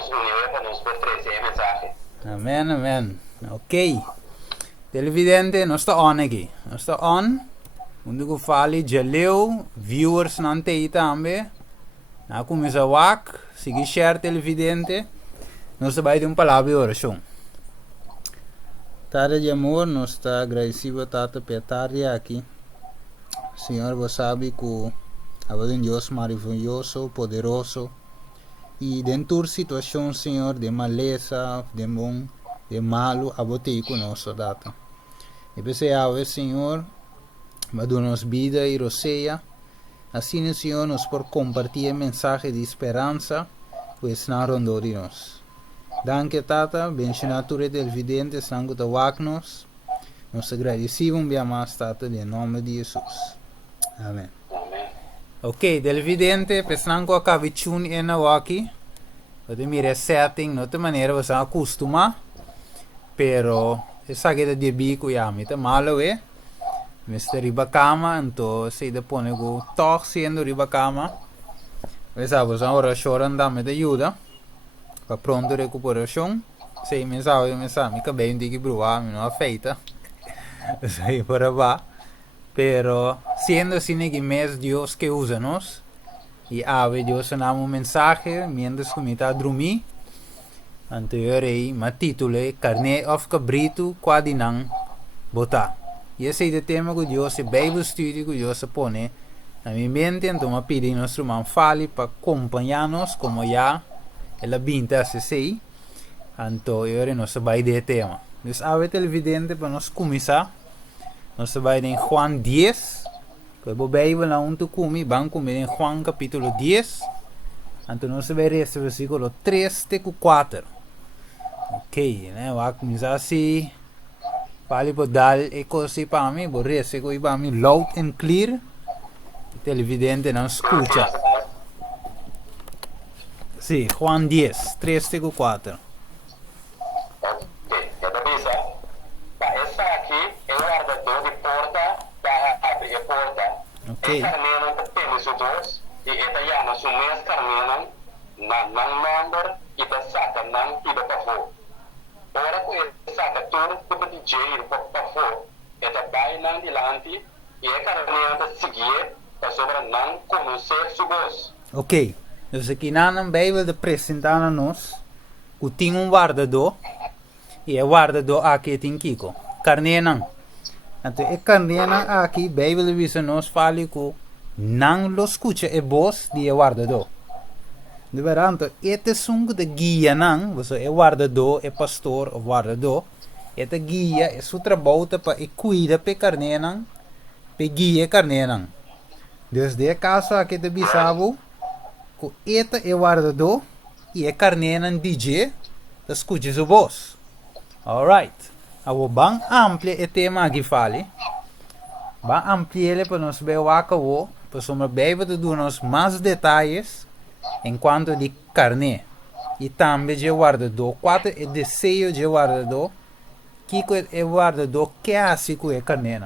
nos unió para nos ofrecer el mensaje. Amen, amen. Ok. Televidente, nós está on aqui. Nós está on. Onde eu falo, já leu, viewers não tem também. Na começa wak, siga share televidente. Nós vai ter uma palavra de oração. Tarde de amor, nós está agradecido tata pela tarde aqui. Senhor, você sabe que há um Deus maravilhoso, poderoso. E dentro da situação, Senhor, de maleza, de bom, de malo, a você conosco, data. E pensei, Senhor, mas dá-nos vida e roceia. Assim, Senhor, nos por compartilhar mensagem de esperança, pois não rondou de nós. Danke, Tata, bencionatura del vidente, sangue da wagnos. Nós agradecemos bem mais, Tata, em nome de Jesus. Amém. Ok, del vidente, pensando que acaba de tune in aqui. Pode mirar setting, não tem maneira você acostumar. Pero, essa aqui é de bico, já, me tá malo, Mr. riba cama, então se depois eu toque sendo riba cama. Você sabe, você agora chorando, me ajuda. Para pronto recuperação. Se me sabe, me cabelo de que bruar, me não afeita. Sei para lá. Pero, sendo assim que mais Deus que usa nos. E ave Deus na um mensagem, mientras que me está a dormir. Anterior aí, mas título é Carne of Cabrito Quadinang Botar. E esse é o tema que Deus, o Bible Study que Deus põe na minha mente. Então, eu pedi nosso irmão Fali para acompanhar-nos, como já ela binta se sei. Então, eu não sei de tema. Então, a televidente para nós começar. Nós vai em Juan 10. Que o Bible lá onde come, vamos comer em Juan capítulo 10. Então, nós vai ler esse versículo 3 até 4. Ok, né? Vamos começar assim. Fali po dal e così para mim, vorrei se coi para mim loud and clear. O televidente não escuta. Sì, Juan 10, 3 e 4. Ok, já te avisa. Essa aqui é o guardador de porta para abrir a porta. Ok. E carneiro tem os dois e esta já não são mais carneiro não number e da saca não e da pavô. Ora que saca tudo para DJ para pavô. Esta vai não dilante e é carneiro da seguir para sobre não conhecer seu voz. Ok. Dus aqui na Bijbel de apresentar a nós que tem guardador e o guardador aqui tem Kiko. Carneiro. Então, é carneiro aqui, a Bíblia diz a nós fala que não lo escuta a voz de guardador. De verdade, este sungo de guia não, você é guardador, é pastor ou guardador. Este guia é seu trabalho para cuidar para carneiro, para guiar carneiro. Desde o caso aqui de bisavo, que este é guardador e é carneiro DJ, escuta sua voz. Alright. Agora, vamos ampliar o tema aqui, fale. Vamos ampliar para nós ver o acabou, para sobre a Bíblia de dar-nos mais detalhes enquanto de carne. E também de guardador. Quatro é desejo de guardador. Que é guardador que é assim que é carne.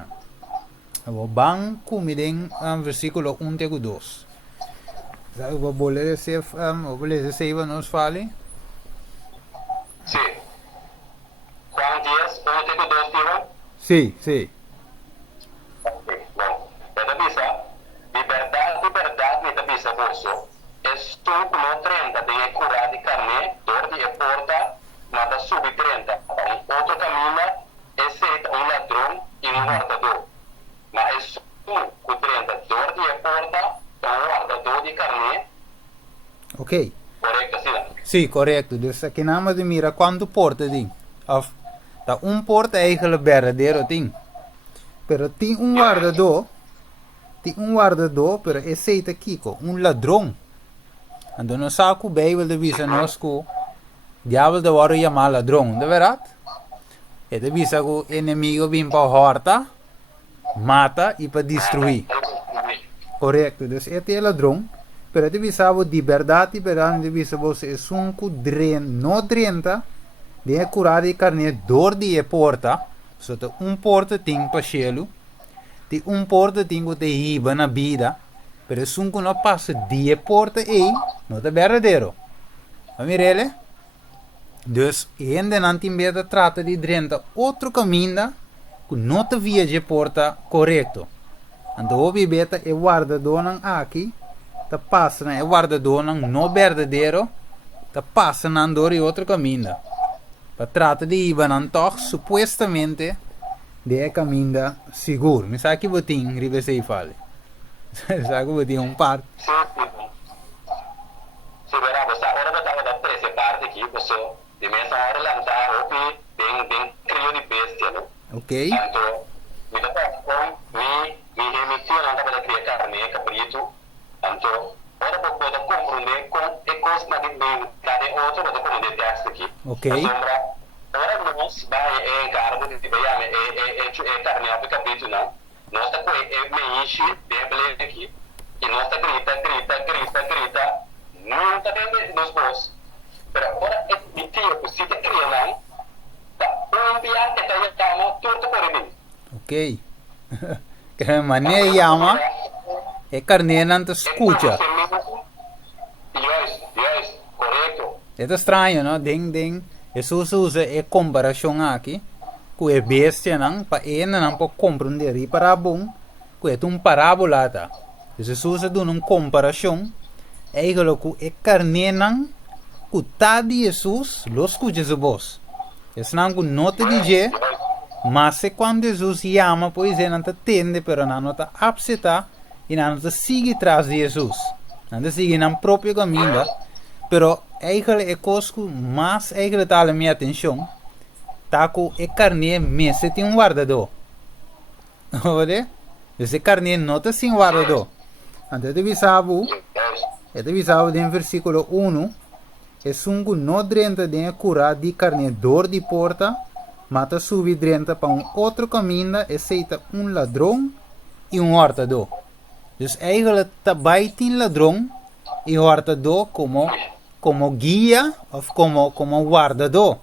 Agora, vamos começar em versículo 1 e 2. Eu vou ler esse para nós fale. Sim. Juan 10, 1 e 2, Steven? Sim, sim. Ok, bom. Eu te avisa, liberdade, me te avisa você. Es tu no 30 de curar de carne, dor de porta, nada sub 30. Outro caminho é ser um ladrão e um guardador. Mas tu com 30, dor de porta, um guardador de carne. Ok. Correto, sim? Sim, correto. Dus aqui na de mira quanto porta tem. Tá porta é aquele verdadeiro tem. Pero tem guardador. Tem guardador, pero esse é aqui, ladrão. Então não sabe que o Bíblia diz a nós que o diabo de hora chamar ladrão, de verdade? Ele diz que o inimigo vem para horta, mata e para destruir. Correto. Dus este é ladrão. Pero ele diz que de verdade, ele diz que você é não 30, de curar de carne, dor de porta. Só que porta tem para cielo, tem porta tem que te riba na vida. Pero se não passa de porta aí, não é verdadeiro. Vamos ver ele? Dus, ainda não tem medo trata de drenta outro caminho que não te via de porta correto. Então, o beta é guardador aqui, tá passa, é guardador não verdadeiro, tá passa na dor e outro caminho. Para trata de ir não toch, supostamente, de caminho seguro. Me sabe que botinho, rivesei fale. Sabe que botinho par. Sim, sim. Sim, verá, você agora botava da terceira parte aqui, você de mesa hora lançar o bem crio de bestia, né? Ok. Então, me dá com me remitiu não tava criar carne, cabrito. Então, ora vou poder compreender com e coisa na de mim, cada outro vou compreender texto aqui. Ok. Ora nós vai encargo de bem é carne ao cabrito não. Nós tá com me enche de aqui. E nós tá grita. Não tá bem nos bolsos. Pero agora é mentira, se te cria não. Tá um dia que tá chamando tudo por mim. Ok. Que maneira llama é carne não te escucha. Yes, correto. É estranho, não? Jesus usa a comparação aqui com a bestia, não? Para ainda não pode compreender e para bom, com é parábola, tá? Jesus usa uma comparação, é igual com a carne não, com tá de Jesus, los escucha a voz. Esse não não te diz, mas é quando Jesus chama, pois é não te atende, pero não te abseta e não te sigue atrás de Jesus. Não te sigue no próprio caminho, pero eigenlijk é coisa que mais eigenlijk tá a minha atenção, tá com a carne mesmo tem guardador. Olha, esse carne não está sem guardador. Então, eu te avisava em versículo 1, é sungo não drenta de curar de carne dor de porta, mata subir drenta para outro caminho, aceita ladrão e hortador. Dus eigenlijk daarbij tem ladrão e hortador como guia ou como guardador.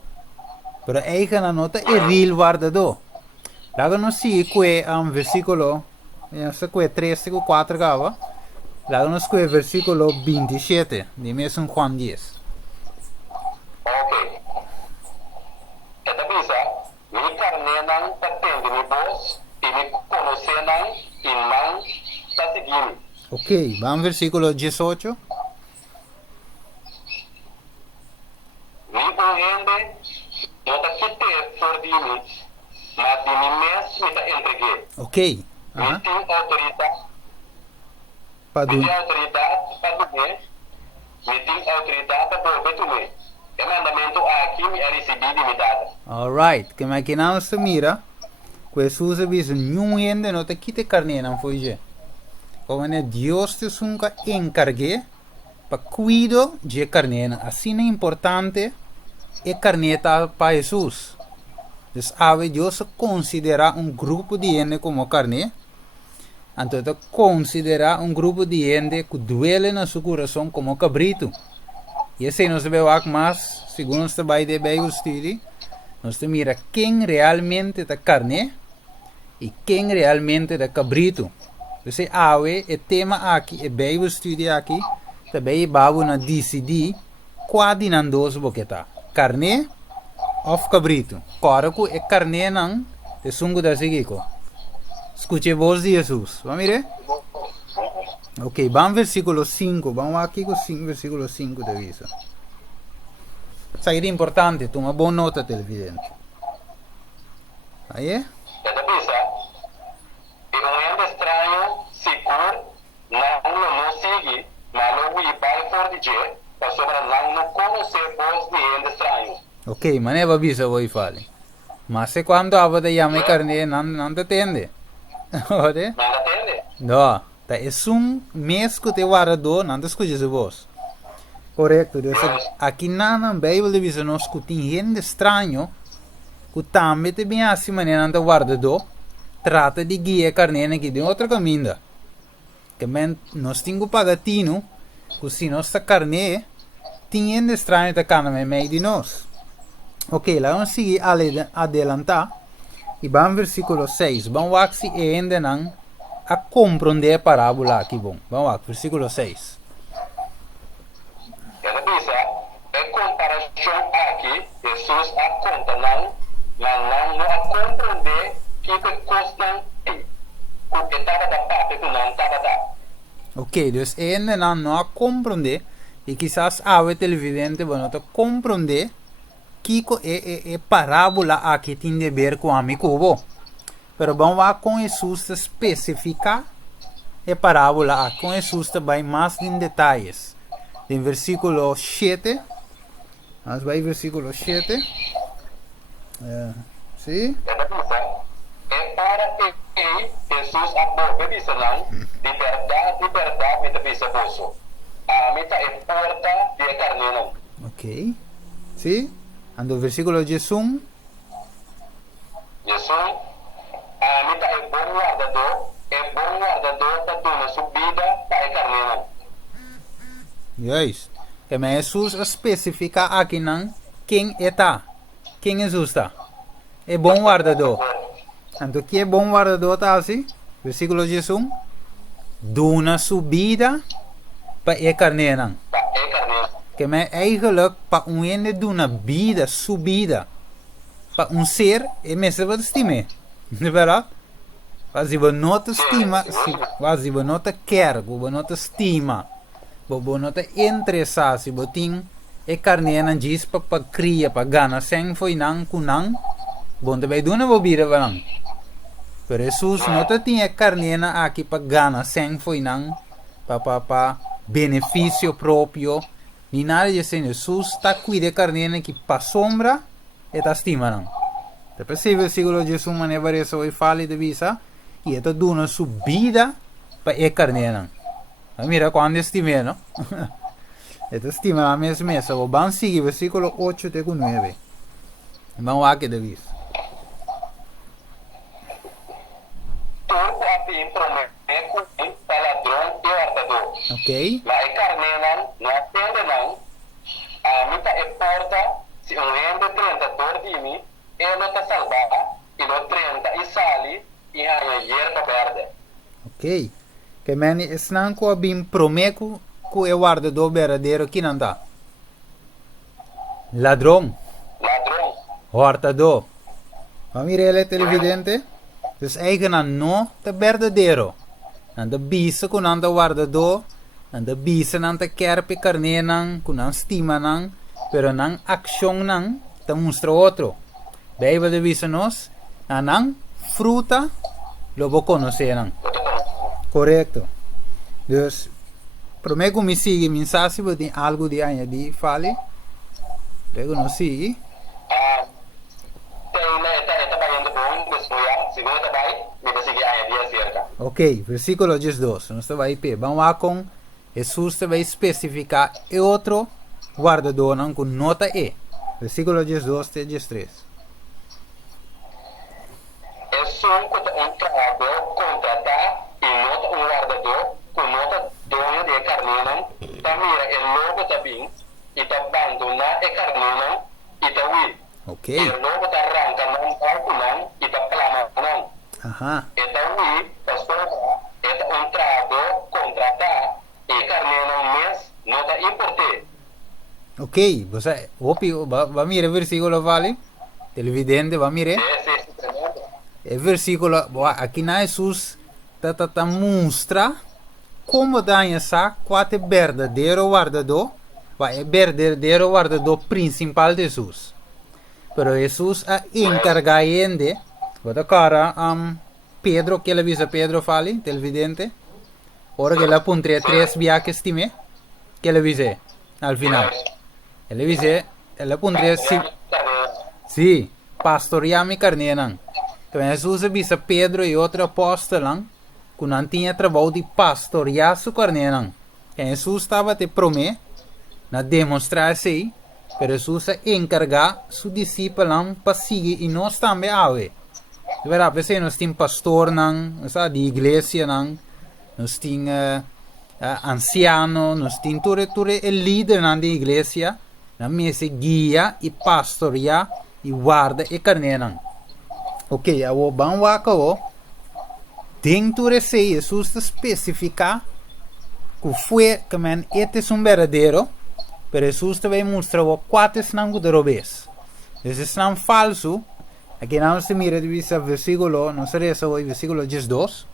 Pero eigenlijk na nota é real guardador. Laga nos sigue que versículo, essa que 3 e 4 gava. Laga nos que versículo 27, de mesmo Juan 10. Ok. Esta visa, mi carne não atende mi voz e me conhece não e não está seguindo. Ok, vamos versículo 18. Mi urgente não está quitando por de mim, mas de mim mesmo me está entregue. Ok. Me tem autoridade. Padu. Me tem autoridade para dormir. Me tem autoridade para dormir. O mandamento aqui me é recebido e me dado. Alright, que maquinamos se mira, que Jesus avisa nenhum gente não te quite carne não foi je. Como é Deus te sunca encargue para cuidar de carne. Assim é importante é carne para Jesus. Dus ave Deus considera grupo de gente como carne. Então considera grupo de gente que duele no seu coração como cabrito. E assim nós vemos mais, segundo nós vai de Bíblia estudo, nós mira quem realmente é carne e quem realmente é cabrito. Então ave o tema aqui, é Bíblia estudo aqui, também babu na decidir qual de nós dois boqueta, carne ou cabrito. Claro que é carne não, é sungo da seguico. Escute a voz de Jesus. Vamos ver? Ok, vamos versículo 5. Vamos aqui com 5, versículo 5 da visa. Isso aí é importante, toma boa nota, televidente. Aí é? Esta visa, e ente estranho, seguro, não sigue, mas não vai fora de je, para sobre não conhecer voz de ente estranho. Ok, mas não é visa vou falar. Mas é quando a avó chama carne, não te atende. Olha? Não atende? Não. Tá, é mês que te guardou, não te escuta a voz. Correto. Aqui na Bíblia diz nós que tem gente estranho que também te bem assim maneira não te guardador, trata de guiar carne aqui de outro caminho. Que nós temos que pagar tino, que se nossa carne tem gente estranho que está no meio de nós. Ok, lá vamos seguir adelantar e vamos versículo 6. Vamos ver se ainda não a compreender a parábola aqui, bom. Vamos lá, versículo 6. Ela diz, é comparação aqui, Jesus a conta não, mas não a compreender que coisa não é. O que estava da parte que não estava da. Ok, dus ainda não compreender e quizás a televidente vai não compreender que é parábola aqui tem de ver com a cubo. Pero vamos lá com Jesus especificar a parábola com Jesus vai mais em detalhes. Em versículo 7, vamos vai versículo 7. Sim? É para que Jesus above bisa não, liberdade, me bisa bolso. A meta é porta de carne não. Ok. Sim? Ando versículo 11. Jesus, a meta é bom guardador da dona subida para a carne não. Juist. Que Jesus especifica aqui não quem está. Quem é Jesus está? É bom guardador. Então, que é bom guardador está assim? Versículo 11. Dona subida para a carne não. Que eigenlijk para ene doen vida subida para ser é mesmo wat estima, não é verdade? Mas se você não estima, se você não quer, você não estima, você não interessa, se você tem é carne não diz para criar, para ganhar, sem foi não com não, você vai dar uma vida para não. Pero Jesus não tem carne aqui para ganhar, sem foi não, para benefício próprio. Ni nada de ser Jesus está cuidando carne que para sombra e está estima não. Depois se versículo de Jesus maneira isso e fala de visa e está dando subida para a carne não. Mira quando estima não. Está estima a mesma mesa. Vamos seguir versículo 8 até 9. Vamos aqui de visa. Tu a prometo para ladrão e guardador. Ok. Mas a carne não atende não. A mita é porta, se rende 30 de mim, ele está salvado, e no 30 e sale, e a hierba verde. Ok. Que meni esnan ko abim promeco que é guardador verdadeiro que não está. Ladrão. Hortador. Vamos ver ele televidente. Dus eigenlijk não é verdadeiro. Anda bisa com anda guardador, anda bisa nanta kerpe carne nang, com não estima nang, pero nang action nang, te mostra outro. Bíblia de bisa nos, nang fruta, lo vou conhecer nang. Correto. Dus, prometo me sigue mensagem, você tem algo de añadir, fale. Prego não sigue. Ok, versículo 12. Nós vai ver. Vamos lá com Jesus vai especificar e outro guardador não com nota E. Versículo 12 até 13. É só um trabalhador contratar e nota guardador com nota dono de carne também é logo também e tá abandonar a carne e tá ui. Ok. E logo tá arranca não barco não e tá plama não. Aham. Então ui, pastor, é um trabalhador contratar e carne não mês nota importante. Ok, você vamos ver o versículo vale? Televidente, vamos ver? O versículo, aqui na Jesus tá mostra como dá essa quatro verdadeiro guardador, é verdadeiro guardador principal de Jesus. Pero Jesus a encarga de, bota cara Pedro, que ele visa Pedro fale, televidente, ora que ele apunte 3 viajes time, que ele vise al final. Ele vise, ele apunte sim, pastorear mi carne não. Então Jesus avisa Pedro e outro apóstolo que não tinha trabalho de pastorear sua carne não. Jesus estava te prometer, na demonstrar assim, pero Jesus encargar seu discípulo para seguir e nós também ave. Verá, pensei nós temos pastor não, de igreja não, nós temos anciano, nós temos tudo líder não de igreja, na mesa guia e pastorear e guarda e carne não. Ok, agora vamos aqui. Dentro de Jesus especificar que foi que este é um verdadeiro, pero Jesus também mostrou quatro não de robês. Esse é falso. Aqui não se mira de vista versículo, não sei se é versículo 12.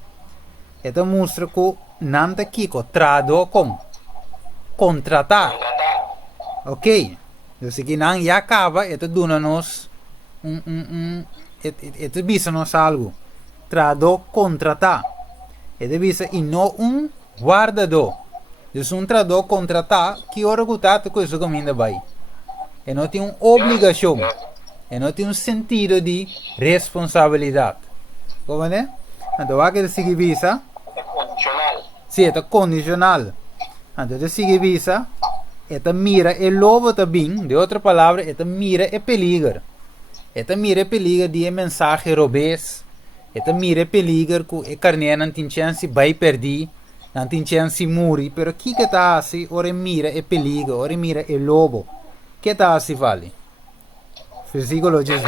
Então mostra que não está aqui, trado como contratar. Ok. Então aqui não já acaba, então dá-nos então visa-nos algo. Trado contratar. Então visa e não guardador. Então trado contratar, que hora que está com isso caminho vai. E não tem obrigação. E não tem sentido de responsabilidade. Como é? Então, aqui ele sigue visa. É condicional. Sim, é condicional. Então, ele sigue visa. Ele mira e lobo também. De outra palavra, ele mira e peligra. Ele mira e peligra de mensagem robês. Ele mira e peligra que a carne não tem chance de vai perder. Não tem chance de morrer. Mas o que está assim? Ora mira e peligra. Ora mira e lobo. O que está assim, vale? Versículo 12.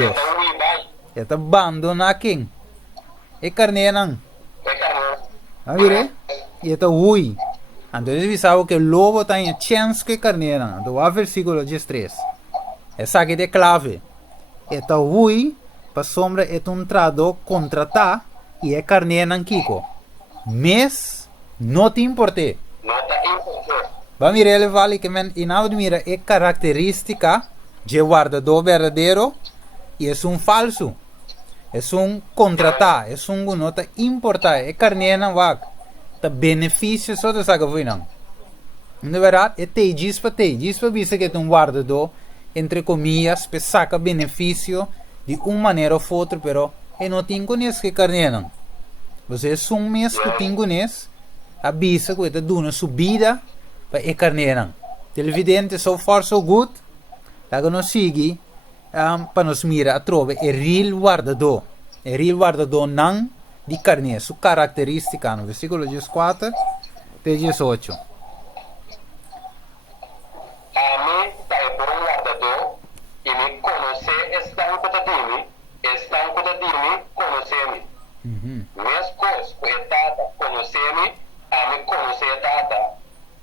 Ele abandona quem? E carne não. Ah, mire? E está ui. Então, ele sabe que o lobo tem chance que carne não. Então, o versículo 13. Essa aqui é clave. Está ui, para sombra, é trado contratar e é carne não kiko. Mas, não te importe. Vamos mirar, ele vale que mira é característica de guardador verdadeiro e é falso. É contratar, é nota importar, é carne não vai. Tá benefício só da saga foi não. Na verdade, é diz para vista que é guardador, entre comillas, para saca benefício de uma maneira ou outra, pero é não tem conhece que carne não. Você é mês que tem conhece, avisa que está dando subida para é carne não. Televidente, so far so good. Laga nos sigue para nos mira a trove é real guardador. É real guardador não de carne. Sua característica no versículo 14 até 18. A mim está por guardador e me conhecer estanco da dimi conhecer-me. Minhas coisas, que tata conhecer-me, a me conhecer tata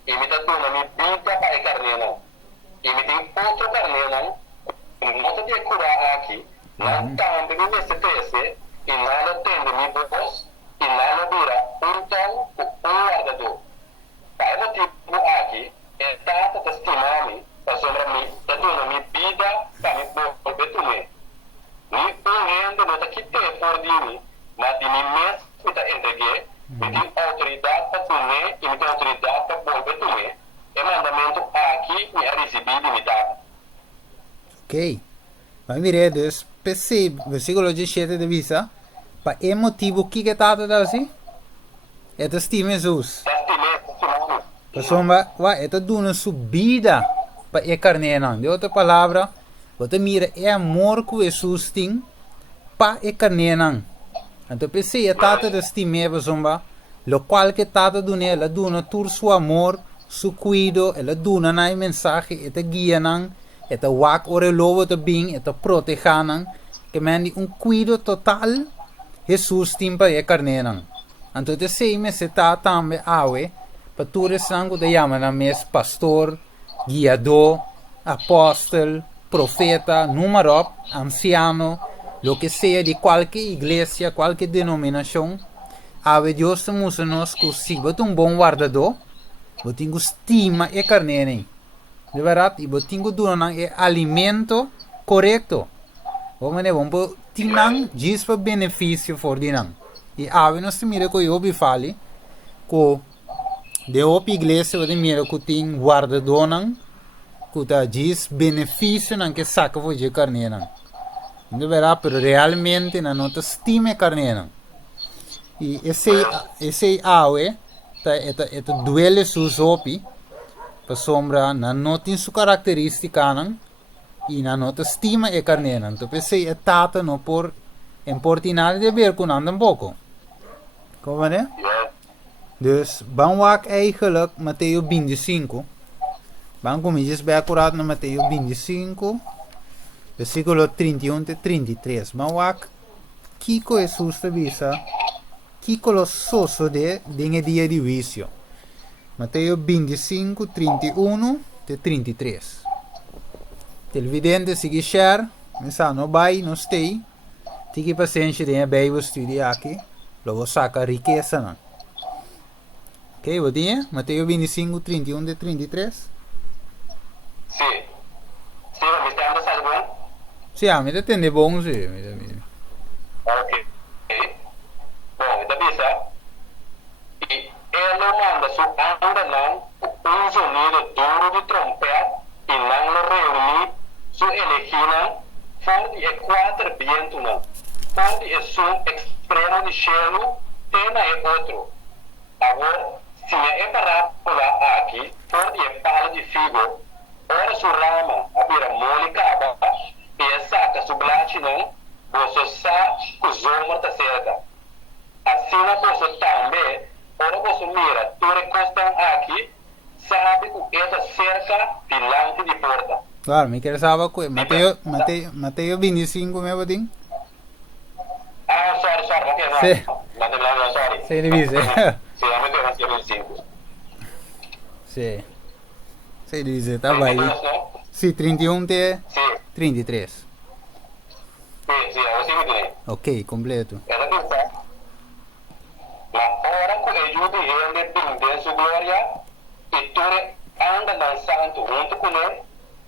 e me dá na minha vida para a carne não. E me tem outro carne não te de curar aqui, não também me necessite e não tem minha voz e não vira então o guardador. Para o tipo aqui, é tata te estimar-me, para sobre mim, te na minha vida para me volver tu me. Me correndo não te quitei por de mim, mas de mim mesmo me te entreguei, me tem autoridade para tu me e me tem autoridade para volver tu me. É mandamento aqui me a receber de me dar. Ok. Vamos ver, dus, PC, versículo 17 de vista. Para é motivo que está assim? É de estima Jesus. Para sombra, é de uma subida para a carne não. De outra palavra, você mira é amor que Jesus tem para a carne não. Então, PC é tata de estima, para sombra, lo qual que tata do ela dona todo seu amor, su cuido, ela dona na mensagem, ela guia não. Esta wak ore lobo te bing, esta protejanan, que mandi cuido total, Jesus timpa e carnenan. Anto te sei me se ta tambe awe, pature sango te llaman mes pastor, guiador, apóstol, profeta, número, anciano, lo que sea de cualquier iglesia, cualquier denominación, ave Dios te musa nos que si vos bom guardador, vos tengo estima e carnenan. De verdade, e botingo donan é alimento correto. Vamos né, vamos tinang diz para benefício for dinang. E ave nós mira que eu fale, que de op igreja você mira que tem guarda donan, que tá diz benefício não que saca vou de carne não. De verdade, pero realmente não nota estima carne não. E esse ave tá duele sus opi. Para sombra não tem sua característica não e não te estima e carne não. Então pensei é tata não por importinar de ver com anda um pouco. Como é? Dus vamos eigenlijk Mateus 25. Vamos começar bem acurado no Mateus 25, versículo 31 a 33. Vamos Kiko Jesus te visa Kiko lo soso de dia de juízo. Mateus 25, 31 e 33. Televidente, sigue share, Misa, no vai, no stay. Tiki paciência de a Bible study aqui. Logo saca riqueza, não. Ok, vou dizer? Mateus 25, 31 de 33. Sim. Sim, me está andando bom? Sim, me entende bom, sim. Ok. Bom, então bisa. E ele manda su anda não um sonido duro de trompete e não lo reunir su elegina forte e quatro viento não. Forte e som extremo de cielo tema é outro. Agora, se é parábola aqui, forte e palo de figo, ora su rama, a vira mole caba, e é saca su blate não, você sabe que o zomo está certa. Assim na você também, ora você mira, tu recosta aqui, sabe que essa cerca delante de porta. Claro, me quer saber que Mateus 25, me vou dizer? Ah, sorry, ok, não. Sim. Mateus, sorry. Sim, ele diz. Sim, a Mateus 25. Sim. Sim, ele diz, tá vai. Sim, 31 de Sim, 33. sim, eu sei bem. Ok, completo. Ela pensa, na hora que ajuda ele a sua glória, e tu anda dançando junto com ele,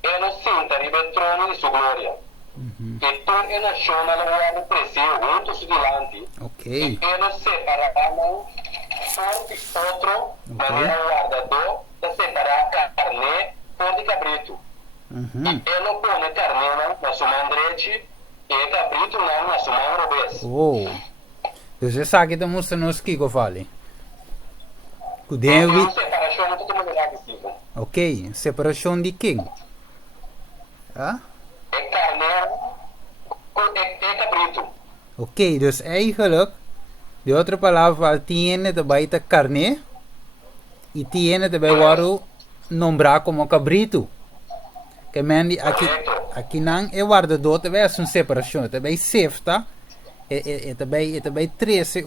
ele senta no trono de sua glória. E tu ele chama no precio junto su delante. Ok. E ele separará um outro, maneira guardador, de separar carne por de cabrito. Ele põe carne na sua mão direita e cabrito na sua mão revés. Oh. Você sabe que estamos nos que eu falei. Que E deve... separação muito como é que fica. Ok, separação de quem? Ah? É carne, é cabrito. Ok, dus eigenlijk, de outra palavra, tiene também tá carne e tiene também waru nombrar como cabrito. Que mendi aqui não é guardador, também é uma separação, também safe, tá? também trece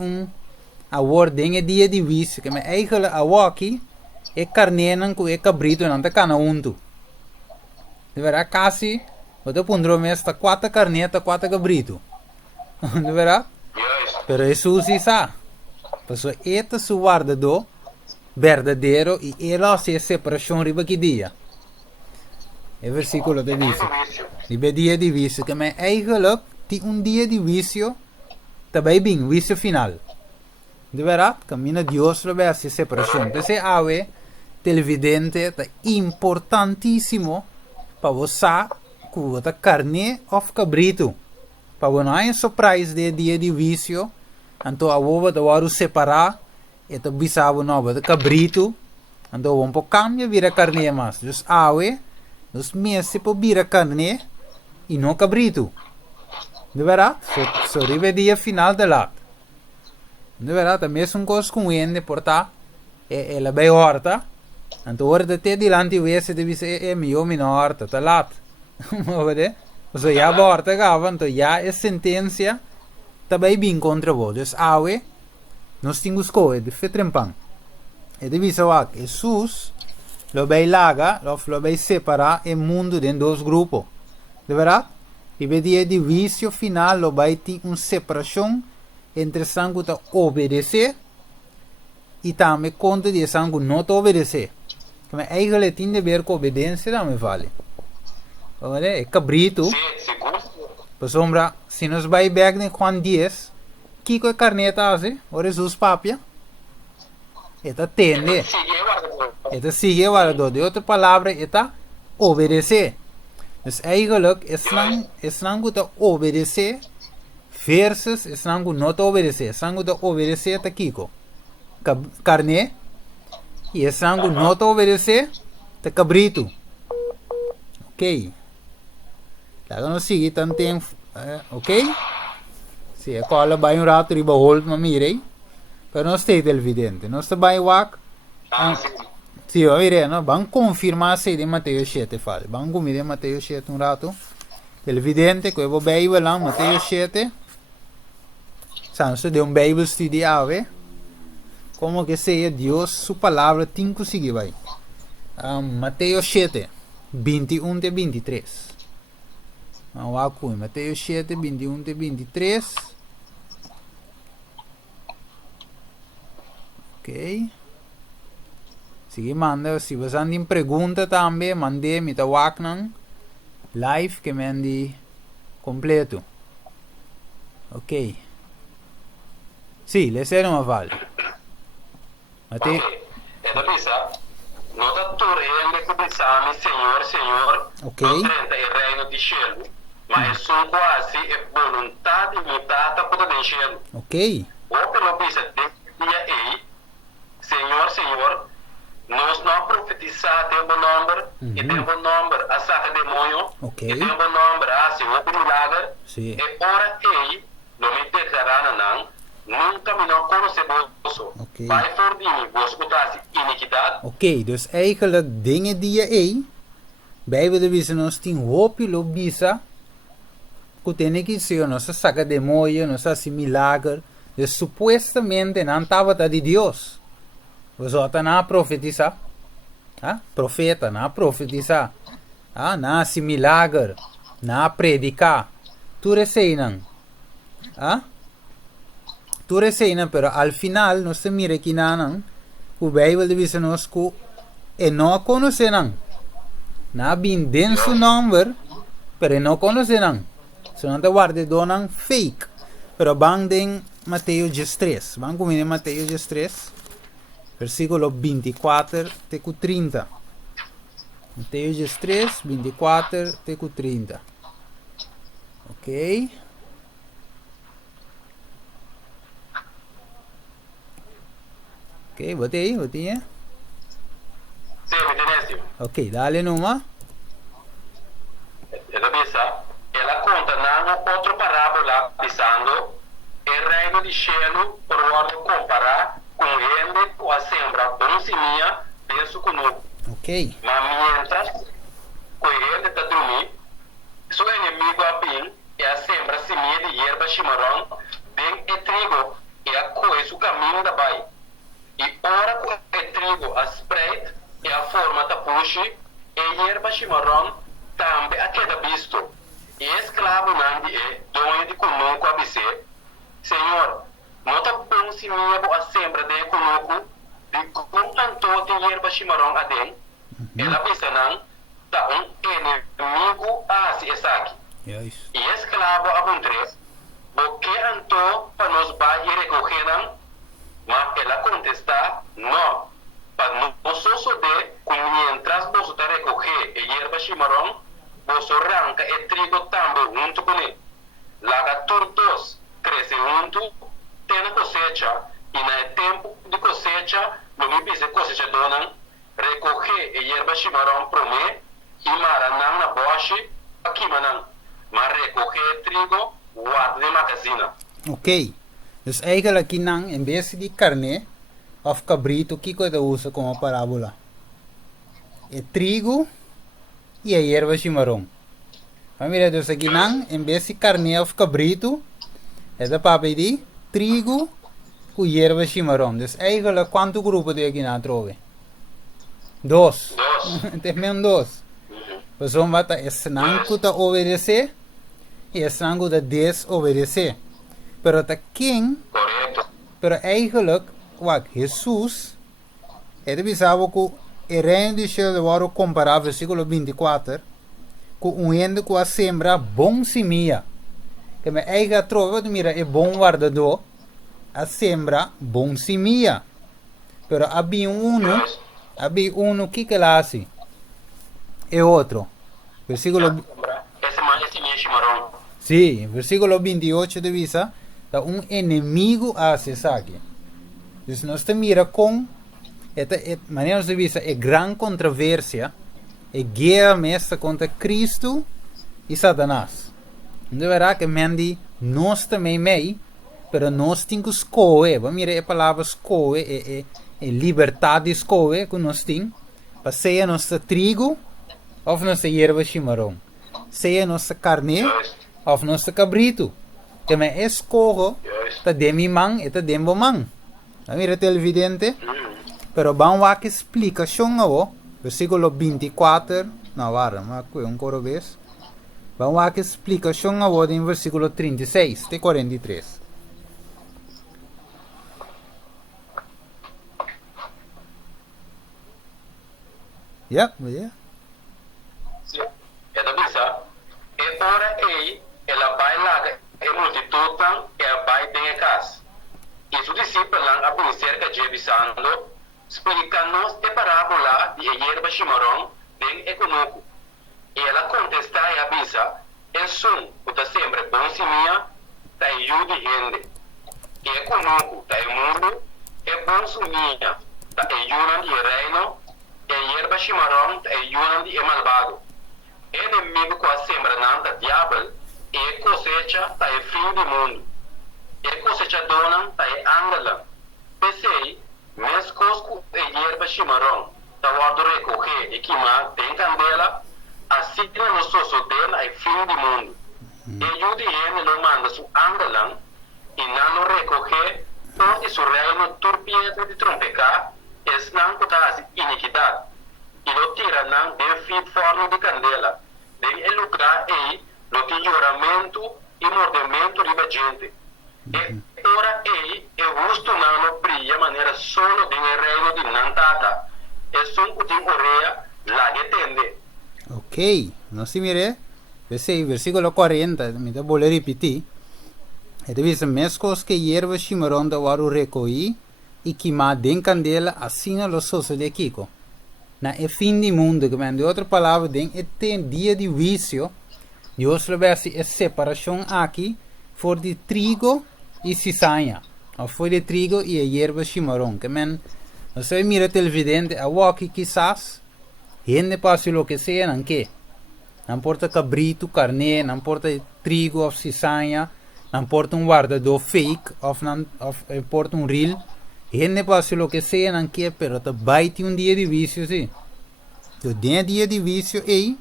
a ordem é dia de vício, que me eigenlijk a aqui é carne não com é cabrito não tá cana unto. De verdade, quase, eu pondrou mesmo tá quatro carne, tá quatro cabrito. De verdade? Yes. Pero Jesus sabe. Pessoa eta su guardador verdadeiro e ele hace separação riba que dia. É versículo de diz. Riba dia de vício, que me eigenlijk tem dia de vício, também bem vício final. De verdade, caminha Deus para essa separação. Porque awe televidente é importantíssimo para você que você carne ou cabrito. Para você não é surprise de dia de vício, então a você vai separar e você bisava não de cabrito, então vamos para cambia vira carne mais. Então awe nos meses para vira carne e não cabrito. De verdade, so ribe dia final de lá. De verdade, mesmo coisa com ele portar ela bem horta. Então horta até dilante vese deve ser é melhor horta, tá lá. Mas so já horta gava, então já é sentença também bem contra você. Awe nós temos coisas de fetrempan. E deve ser que Jesus lo vai laga, lo vai separar o mundo em dois grupos. De verdade? E dia de vício final lo vai ter uma separação entre sangue que obedecer e também conta de sangue não obedecer. Mas eigenlijk tem a ver com obediência, não me vale. É cabrito. Por sombra, se nós vai back em Juan 10, que é carneta hace? O Jesus papia? Eta tende. Eta sigue guardador. De outra palavra, eta obedecer. Dus eigenlijk is sangue que obedecer versus is sangue não obedecer. Sangue que obedecer tá kiko. Carne. E é sangue não obedecer tá cabrito. Ok. Laga no sigue tanto tempo. Ok? Se a cola vai rato riba hold mamirei. Pero não está televidente. Não está vai wak. Sim, eu irei, não? Vamos confirmar se de Mateus 7 fala. Vamos comer de Mateus 7 rato. Televidente, que eu vou bem lá, Mateus 7. Sanso de Bible study ave. Como que seja Deus, sua palavra tem que seguir vai. Mateus 7, 21 de 23. Vamos lá com Mateus 7, 21 e 23. Ok. Sige, manda. Se você tem pergunta também, mande me ta waknang live que mande completo. Ok. Sì, le sei non vale. Mateus. Ok. E da bisa, nota torrende che pensami, Senhor, Ok. non trenta il regno di cielo, ma è solo quasi e volontà di mutata puta del cielo. Ok. O per lo bisa, dia ei, Senhor, nós não profetizar tem bom número, e tem bom número a saca demônio, Ok. e tem bom número a Senhor por milagre, Sì. e ora ei, não me declarar não, nunca me não conhece vosso. Ok. Vai for di me, vos botasse iniquidade, Oké, dus eigenlijk dingen die je Bijbel de bisa nos tin hopi lo bisa que tem que ser nossa saca de moia, nossa milagre. Dus supuestamente não estava de Deus. Você está na profetizar. Ah, profeta, na profetizar. Ah, na milagre, na predicar. Tu receinan. Ah? Tu receinan, pero al final nós te mira que não. O Bijbel de bisa nos que e não conhecem. Na bin den su number, pero não conhecem. Se não te guarde donan fake. Pero bang den Mateus 3. Bang comigo Mateus 3. Versículo 24 até 30. Mateus 3, 24 até 30. Ok. Ok, botei, botinha. sim, me entendeste? Ok, dale numa. E da bisa, ela conta não outra parábola pensando, el reino di cielo provo comparar com ele ou a sembra bom seminha penso conosco. Ok. Mas mientras com ele está dormindo, seu inimigo a bem e a sembra seminha de erva chimarrão, bem e trigo e a coisa o caminho da bai. E ora com o trigo a spread e a forma da puxe e erva chimarrão também a queda visto. E escravo nandi é dono de conosco a bice. Senhor, nota bom se minha boa sembra de conosco de com tanto de erva chimarrão a den. Ela pensa não, tá inimigo a se aqui. Juist. E escravo a bom três, porque anto para nos vai recorrer não, mas ela contesta não. Para nós só de como mientras vos está recorrer e erva chimarrão, vos arranca e trigo também junto com ele. Laga todos cresce junto, tem a cosecha, e no tempo de cosecha, não me pise cosecha dona, recorrer e erva chimarrão promê, e maranã na boche, aqui manã, mas recorrer trigo, guarda de magazina. Ok. Dus eigenlijk kinang in vez de carne of cabrito, que coisa usa como parábola? É trigo e a erva chimarrão. Família, dus aqui não, em vez de carne of cabrito, é da papai de trigo com erva chimarrão. Dus eigenlijk quanto grupo de aqui não trove? Dos. Tem mesmo dos. Pessoal vai estar esnanco ta obedecer e esnanco ta desobedecer. Pero ta quem Correto. Pero eigenlijk, wat Jesus, ele pensava que o reino de Deus era comparar versículo 24 com um ende que a sembra bom semia. Que me eiga trova, mira, é bom guardador, a sembra bom semia. Pero havia uno que lá assim. É outro. Versículo... Esse minha chimarrão. Sí, versículo 28 de visa, da um inimigo a aqui. Dus nós te mira com, maneira de vista, é grande controvérsia, é guerra mestra contra Cristo e Satanás. De verá que mendi nós também mei, pero nós temos que escolher, vamos mirar a palavra escolher, é liberdade de escolher que nós temos, para ser nosso trigo ou nossa erva chimarrão, seja nossa carne of nosso cabrito. Que me escorro, ta demi mang, eta dembo mang. Mira televidente. Pero vamos a que explicação agora. Versículo 24. Não, vara, mas aqui um coro vez. Vamos a que explicación ahora en versículo 36 de 43. Ya, yeah. Sim. É da bisa. E ora ei, ela vai lá, e multitud tan, ela vai bem a casa. E os discípulos abem cerca de avisando, explicando a parábola de erva chimarrão, bem econômico. E ela contesta e avisa, é som, o da sempre bom semia, da ajuda gente. E econômico, da mundo, é bom semia, da ajuda de reino, e erva chimarrão, da ajuda de malvado. Inimigo com a sembra não da diabo, e cosecha da fim do mundo. E cosechadora da angela. Pensei, mas cosco e erva chimarrão, da guardo recoger e queimar, tem candela, assim que não sou solteira é fim do mundo. E ajude ele não manda su angela, e não recoger, porque su reino turpiedra de trompecar, es não cotas iniquidade. E lo tira não de fim forno de candela, de lugar e lo de juramento e mordimento de gente. E ora ei, é justo não brilha maneira solo de reino de Nantata. É só que tem oreia lá que tende. Ok, no si mire, ese versículo 40, me da voler repetir. E dice, mescos que hierba chimarrón da waru recoí e queimar den candela assim a los sosos de Kiko. Na é fim do mundo, que vem de outra palavra, den é tem dia de vício. Deus reveste a separação aqui, for de trigo e cisanha. Ou foi de trigo e a erva chimarrón. Que men, você mira televidente, a walkie quizás, gente passa o que seja, não que? Não importa cabrito, carne, não importa trigo ou cisanha, não importa guardador fake, ou importa real. Gente passa o que seja, não que? Pero te baite dia de vício, sim. Então, den dia de vício, aí,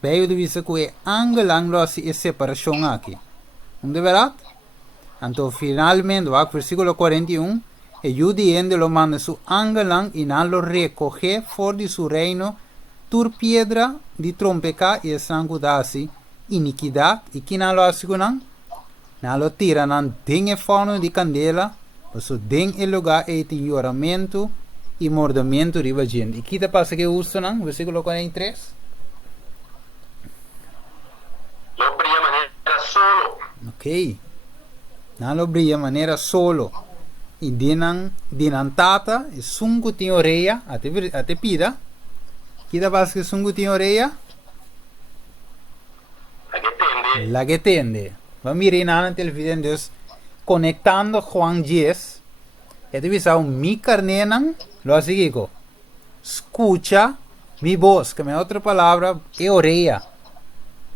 veio de vício que é angelang a separação aqui. Não é verdade? Então, finalmente, o versículo 41, e judiendo lo manda su angelang e não lo recoge for de su reino, tur piedra de trompeca e sangudasi, iniquidade, e que não lo hace com não? Não lo tira, não tem forno de candela, mas tem o lugar e tem juramento e mordimento de gente. E que te passa que usa não? Versículo 43. Lo brilha maneira solo. Ok. Não lo brilha maneira solo. E dinantata, e sungo tem orelha, até pida. Que te passa que sungo tem orelha? La que tende. La que tende. Vamos mirar na televisão, Deus, conectando Juan 10. E te visa mi carnenan, lo así que escucha mi voz, que é outra palavra, é orelha.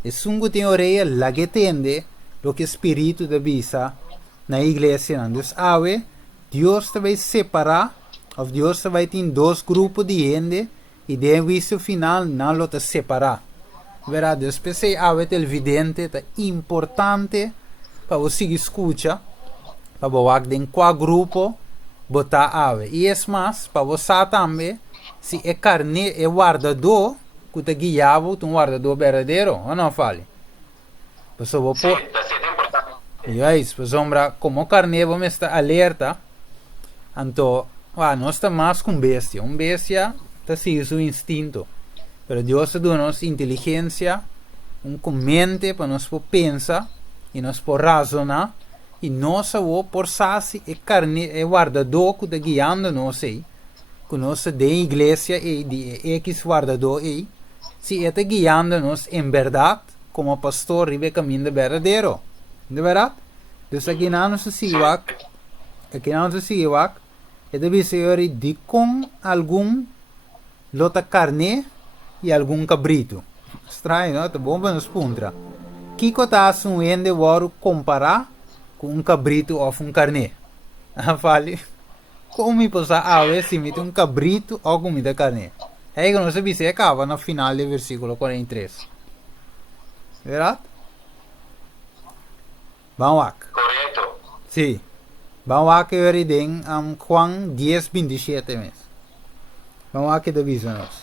E sungo tem orelha, la que tende, lo que espírito de visa na igreja. Deus ave, Deus te vai separar, ou Deus te vai ter dois grupos de gente, e de vício final não lo te separar. Verá, Deus pensei, ave televidente, é importante para você escutar, para você ter qual grupo botar ave. E é mais, para você também, se é carne, é guardador, que te guiava, um guardador verdadeiro, ou não fale? Pessoal, Sim, está sendo importante. e é isso, pessoal, como carne, vamos estar alerta. Então, nós estamos mais com bestia. Bestia está seguindo seu instinto. Mas Deus dá-nos inteligência, mente para nós pensar, e nós razonar, e nós vamos por sasi e carne e guardador que está guiando nós aí, que nós de igreja e de X guardador aí, se está guiando nós em verdade, como pastor ribe caminho verdadeiro. De verdade? Então aqui não se sigue, e deve ser de com algum lota carne e algum cabrito. Estranho, não? Tá bom para nos puntra. Que cotas um ende varo comparar com cabrito ou carne? Fale, como me possa haver se me tem cabrito ou comida carne? É que não se acaba no final do versículo 43. Verdade? Vamos lá. Correto. Sim. Vamos lá que eu irei Juan 10, 27 mesmo. Vamos lá que avisa nós.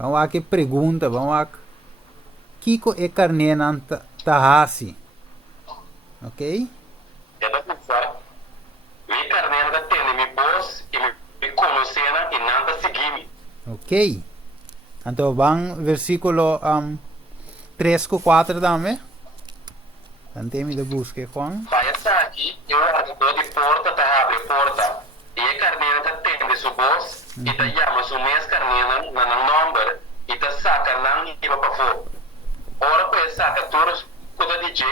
Vamos aqui pergunta, vamos aqui. Kiko e carne nan tahasi. Ok? Ela pensa, me carne da tende me boss e me conhecendo e nada seguir. Ok. Então, vamos versículo 3 com 4 dame. Tentei de buscar com. Vai aqui, eu abro de porta, tá abre porta. E a carne da tende su boss e tá chama su mês carne na number e tá saca nan e vai para fora. Ora para saca todos quando a DJ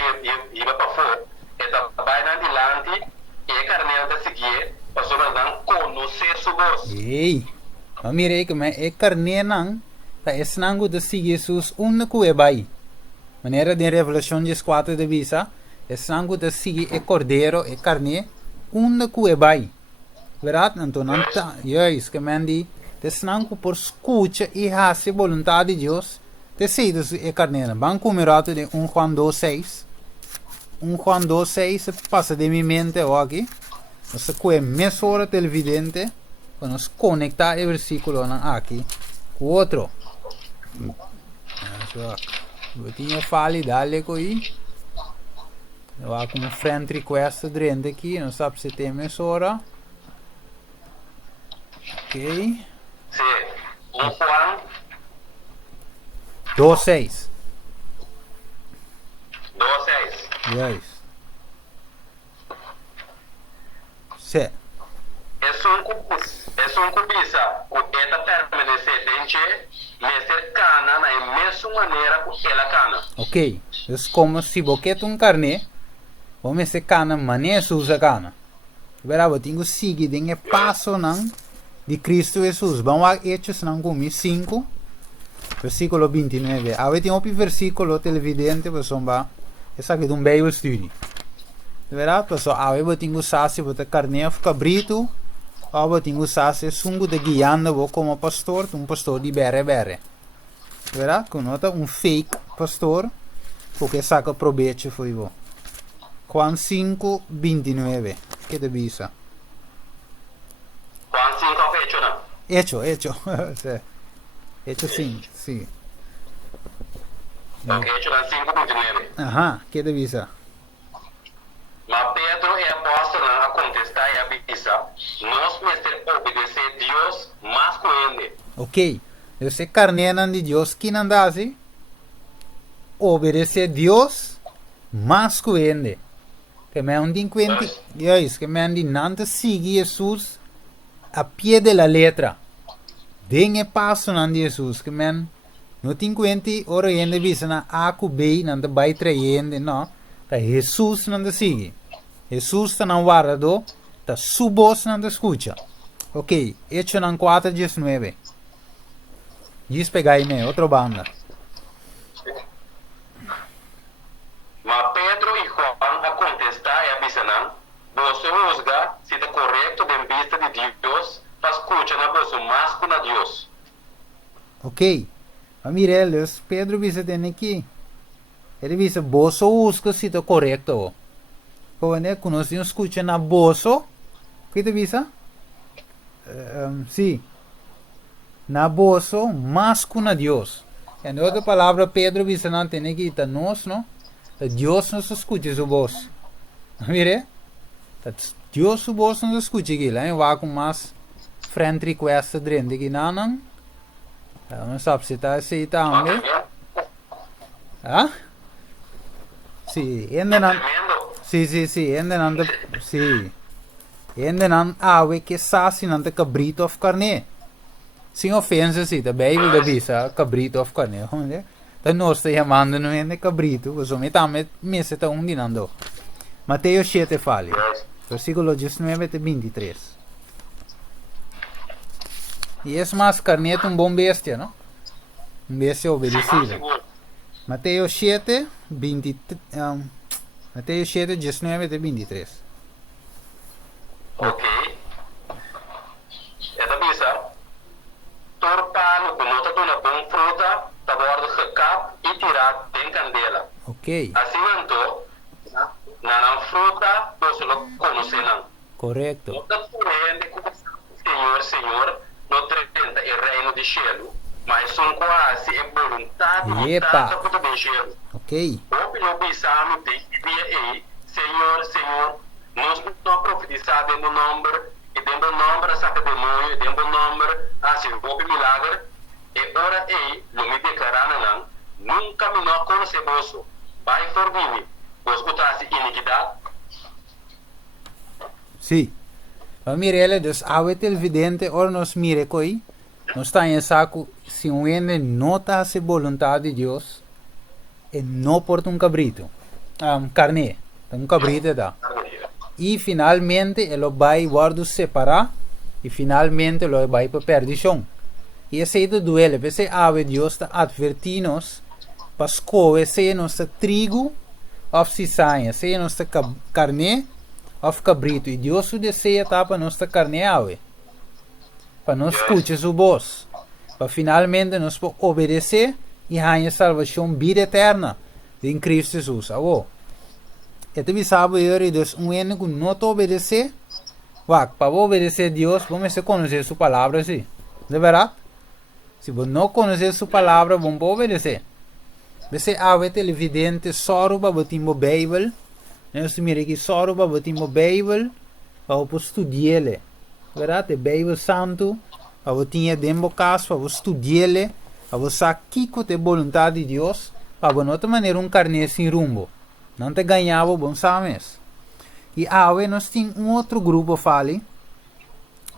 e vai para fora. E tá vai na dilante e a carne da seguir para sobre não conhecer su boss. Ei. Mas mire que me e carne nan tá esnango de seguir Jesus único e bai. Maneira de Revelação 4 de visa, esnango de seguir e cordeiro e carne único e bai. Verdade? Então não tá, yes, que mendi, esnango por escuta e hace vontade de Deus. Te sei e carne, banco mirato de 1 Juan 2:6. 1 Juan 2:6 passa de minha mente aqui. Você que mesora televidente, quando nos conecta o versículo aqui com o outro. Eu tinha falado, dale aí. Eu vou com um friend request dentro aqui, não sabe se tem mesora. Ok. Sim, 1 Juan 2:6. 2:6. Yes. Sim. Es un cubisa, esta permanecer dentro, me cercana na mesma maneira que ela cana. Ok. É como se boquete carne, vamos se cana, mané usa cana. Verá, eu tenho que seguir o passo de Cristo Jesus. Vamos a Hechos comigo 5, versículo 29. Aí tem outro versículo televidente, pessoal, esse aqui é um Bible study. Verá, pessoal, aí eu tenho que usar se botar carne fica brito. Ou tenho que usar se sungo de guiando como pastor, um pastor de bere. Verá, conota fake pastor, porque saca proveito foi bom. Juan 5, 29. Que te visa? Juan 5 fecho, não? Hecho. Hecho sim, sim. Ok, hecho na 5, 29. Ajá, que te visa? Mas Pedro e apóstolo a contestar e avisa, nós mestre obedecer Deus mais com ele. Ok, eu sei carne de Deus que não dá assim. Obedecer Deus mais com ele. Que me andem quente, que me andem não seguir Jesus a pé de la letra. Den passo não de Jesus, que me não tem quente, ora ainda visa na A com B, não te vai trair, não. Tá Jesus não te sigue. Jesus está não guarda, tá subos não te escuta. Ok, hecho não 4:19. Diz pegar aí, outra banda. Mas Pedro e Juan a contestar e avisar, você juzga se está correto de vista de Deus, para escutar na voz mais com a Deus. Ok, Amireles, Pedro visa tem aqui. Ele visa, você juzga se está correto. Quando nós escuta na bolso, que te visa? Sim. Na bolso, mas com a Deus. Em outra palavra, Pedro visa não tem aqui, tá nós, não? Deus nos escuta su voz. Mire? Deus su voz nos escuta aqui. Lá vai com mais friend request dentro aqui, não? Não sabe se está aceitando. Ah? Sim, ainda não. Sim, ainda não. Sim. Ainda não ave que sassi não te cabrito of carne. Sem ofensa, sim. A Bíblia da visa cabrito of carne. Então nós estamos chamando não é cabrito. Você me está dinando. Mateus 7 fala. Versículo 19-23. E é mais carne é bom bestia, não? Bestia obedecida. Mateus 7, 19-23. Ok. Essa bisa, torpano com nota de uma boa fruta, tá bordo recap e tirar em candela. Ok. Assim então, na fruta, você não conhece não. Correto. Nota corrente com Senhor, no 30 o reino de cielo, mas são quase é vontade e Epa. taça para bencher. Ok. O não pensamos de dia Senhor, nós não profetizamos no nome, e dentro do nome saca demônio, e dentro do nome assim, o milagre, e ora não me declarando não, nunca me não conhece você, vai for mim, vos botasse iniquidade. Sim. Mas Mirella, dus awet evidente, or nos mire coi, nos está em saco, se um ene nota a vontade de Deus, e não porta cabrito, carne, cabrito dá. E finalmente ele vai guardo separar, e finalmente ele vai para perdição. E esse é o duelo, porque ave Deus está advertindo-nos, para escolher se é nossa trigo, ou cisanha, se é nossa carne, of cabrito, e Deus o deseja para nossa carne ave, para nós escutar sua voz, para finalmente nós obedecer e ganhar salvação, vida eterna em Cristo Jesus. Avo, então me sabe eu Deus único não te obedecer, para obedecer a Deus, vamos conhecer sua palavra, sim, de verdade. Se você não conhecer sua palavra, vamos obedecer. Você ave evidente só para botar no Bíblia. Nós mira que só para botar no Bíblia, para estudar, verdade? O Bíblia Santo, para botar dentro casa, para estudar, para saber que é a vontade de Deus, para não ter maneira carne sem rumbo. Não te ganhava bom sames. E ave nós temos outro grupo fale,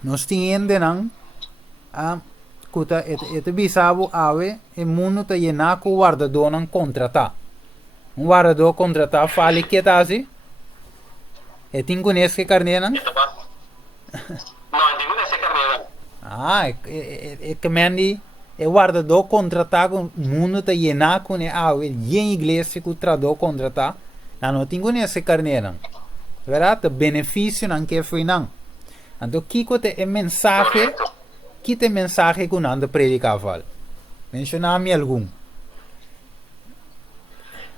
nós temos não, kuta ete bisabo ave e mundo ta yena ko guardador não contratar. Guardador contratar fale que tá assim? E tem conhece que carneira? Não, tem conhece carneira. Que mendi e guardador contratar com mundo ta yena ko ne ave e em igreja que trador contratar. Não tem conhece carneira. Verdade? Benefício não que foi não. Então kiko te é mensagem que tem mensagem que não anda predicar fala. Mencionar-me algum.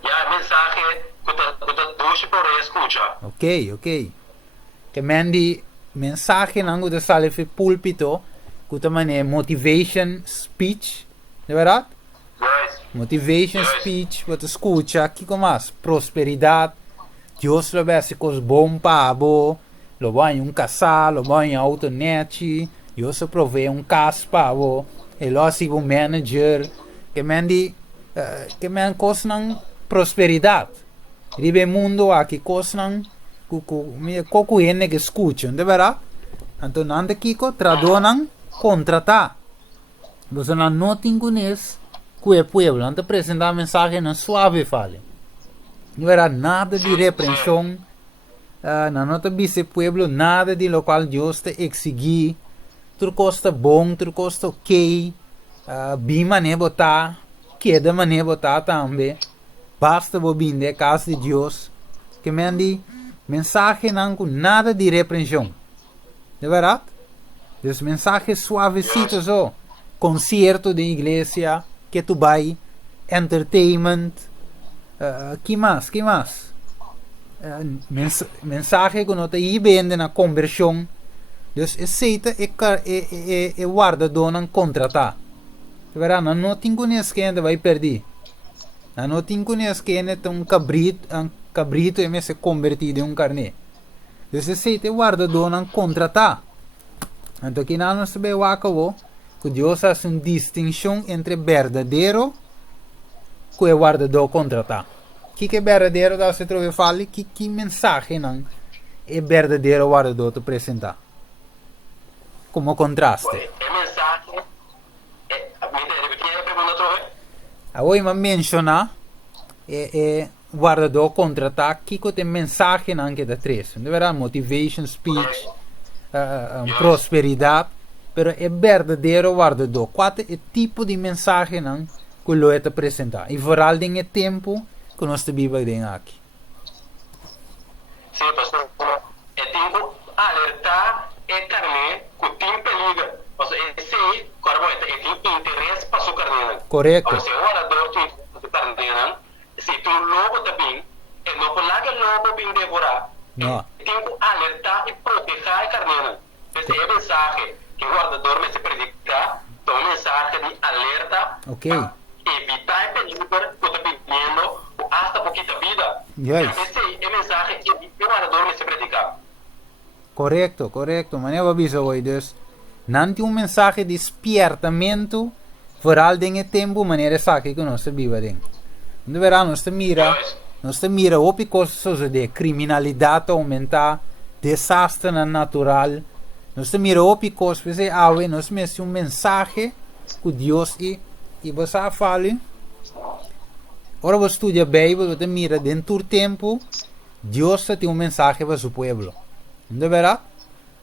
A mensagem que tu doce por escuta. Ok. Que mendi mensagem não que sale fi púlpito, que também é motivation speech, de verdade? Yes. Motivation speech, você escuta, que como mais? Prosperidade, Deus lo vai coisas bom para bo, lo vai casal, lo vai autonet, Deus provê caso para bo, ele é um manager, que mendi coisas não prosperidade. Ribe mundo aqui coisas não coco ene que escutam, de verdade? Então nanda kiko tradonan contratar. Você não tem conhece que é pueblo, não te apresentar a mensagem na suave fale. Não era nada de repreensão, não te disse pueblo nada de local Deus te exigir. Tudo costa bom, tudo costa ok, bima ne botar, queda mané botar também. Basta bobinde casa de Deus, que mendi mensagem não com nada de repreensão. De verdade? Des mensajes suavecitos, concerto de igreja, que tu vai, entertainment, que mais? Mensagem que não te ibende na conversão. Dus aceita e guarda dona contratar. De verdade, não tem conhece que ainda vai perder. Não tem conhece que ainda tem um cabrito e se convertido em carne. Dus aceita e guarda dona contratar. Então aqui não se vê o acabou que Deus faz uma distinção entre verdadeiro e o guardador contratar. O que é verdadeiro? Da se trova fale que mensagem não é verdadeiro o guardador te apresentar. Como contraste. É mensagem. Me tinha a pergunta outra vez? Agora eu mencionar guardador contratar que tem mensagem não que dá três. De verdade, motivation speech. Prosperidade, pero é verdadeiro guardador. Qual é o tipo de mensagem não, que ele te apresentar? E vooral tem o tempo que nós vivemos aqui. Sim, pastor. É tempo alertar e carne que tem perigo. Esse corpo tem interesse para sua carne. Correto. Se o guardador tem carne, se tu lobo também, não pode lobo bem devorar. Não. Tempo alertar e proteger a carneira. Essa é a mensagem que o guardador me se predicar. Então, a mensagem de alerta Ok. Evitar peligro que está viviendo hasta poquita vida. Yes. Ese es el mensaje que eu adoro se predicar. Correcto, correcto. Meneer Babiso hoy, dus nanti un mensaje de despertamento vooral dingen tempo meneer sake que nós viva ding. De verão nós mira op die coisas de criminalidade aumentar, desastre natural. Nós mira op die coisas, we zeggen awe, nós mesmo um mensagem que Deus e você fala. Ora você estuda a Bíblia, você mira dentro do tempo, Deus tem um mensagem para o povo. De verdade?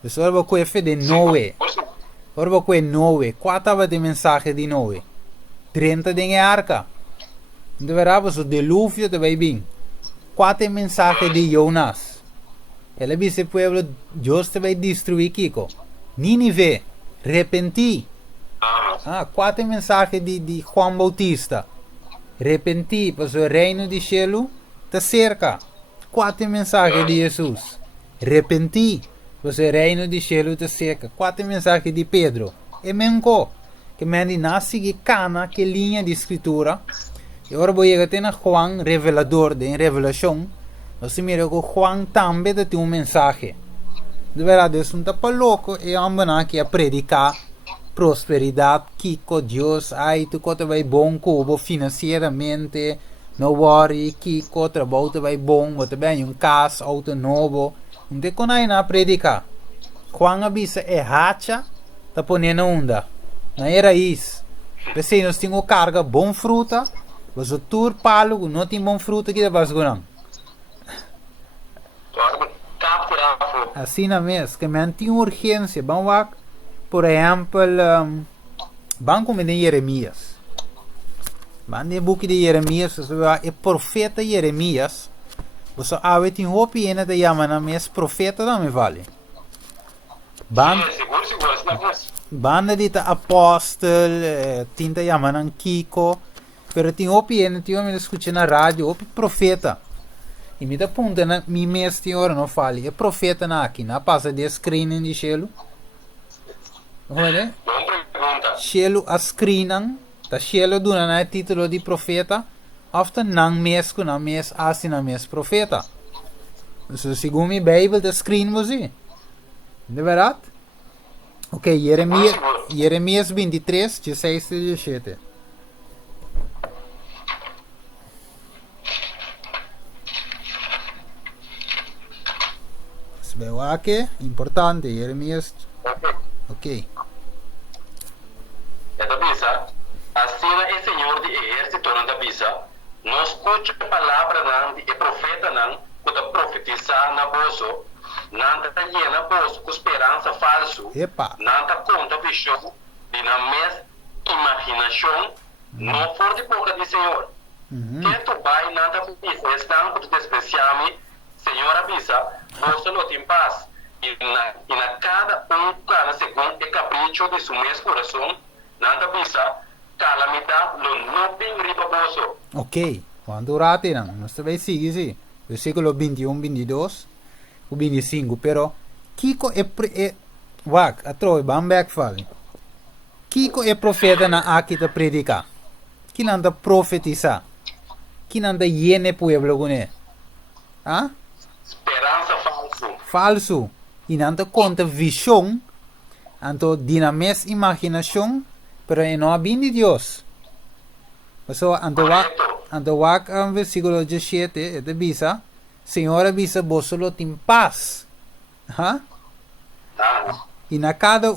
Dus ora você fé de Noé. Ora você Noé, quatro vai de mensagem de Noé. 30 de arca. De verdade, o dilúvio vai vir. Quatro mensagens de Jonas. Ele disse pueblo, Deus te vai destruir Kiko. Nínive, repenti. Quatro mensagens de Juan Bautista. Repenti, pois o reino de cielo te cerca. Quatro mensagens de Jesus. Repenti, pois o reino de cielo te cerca. Quatro mensagens de Pedro. E menco, que me nasce que cana, que linha de escritura. E ora vou chegar até na Juan, revelador de revelação. Você mira que Juan também tem um mensagem. De verdade, Deus não está para louco. E ambana que a predicar prosperidade, que com Deus, ai, tu conta vai bom, cubo financeiramente, não worry, que o trabalho vai bom, você bem um casa, auto novo. Não tem como na predicar. Juan avisa é racha, tá ponendo onda. Não era isso. Pensei, nós temos carga, bom fruta. Mas o tour palo, não tem bom fruto que vai segurar. Assim na mesma, que me tem urgência. Vamos lá, por exemplo, vamos como de Jeremias. Vamos no book de Jeremias, o profeta Jeremias. Você há tem hope e ainda te chama na mesma profeta também vale. Banda de apóstolo, tinta chama na Kiko. Pero tem opinião, tem homem escutando na rádio, op profeta. E me dá ponta na mi mestre hora não fale, é profeta na aqui, na passa de screening de cielo. Olha? Cielo a screening, tá cielo duna na título de profeta, ofta nang mesco na mes assim na mes profeta. So segundo mi Bíblia da screen você. De verdade? Ok, Jeremias 23, 16 e 17. Veo aqui, importante, Jeremias. Ok. Esta avisa, assim é Senhor de exército não avisa, não escute a palavra de profeta não, que está profetizar na bolso, não está llena bolso com esperança falso, não está conta visão de na mesma imaginação, não for de boca do Senhor. Que tu vai não está avisa, estão com despreciar-me, Senhor avisa, você não tem paz. E na cada segundo é capricho de seu mesmo coração, nada avisa, calamidade não vem riba bolso. Ok, quando orate não, nós também seguimos, versículo 21, 22, o 25, pero Kiko wag, atroi, bambek fali. Kiko é profeta na aqui da predicar. Que não da profetizar. Que não da yene pueblo gune. Ah? Esperança falso. Falso. E não da conta visão. Anto dinames imaginação. Pero não abin de Deus. So, anto wak ang versículo 17, ito bisa, Senhor avisa, vos solo tem paz. Ha? E na cada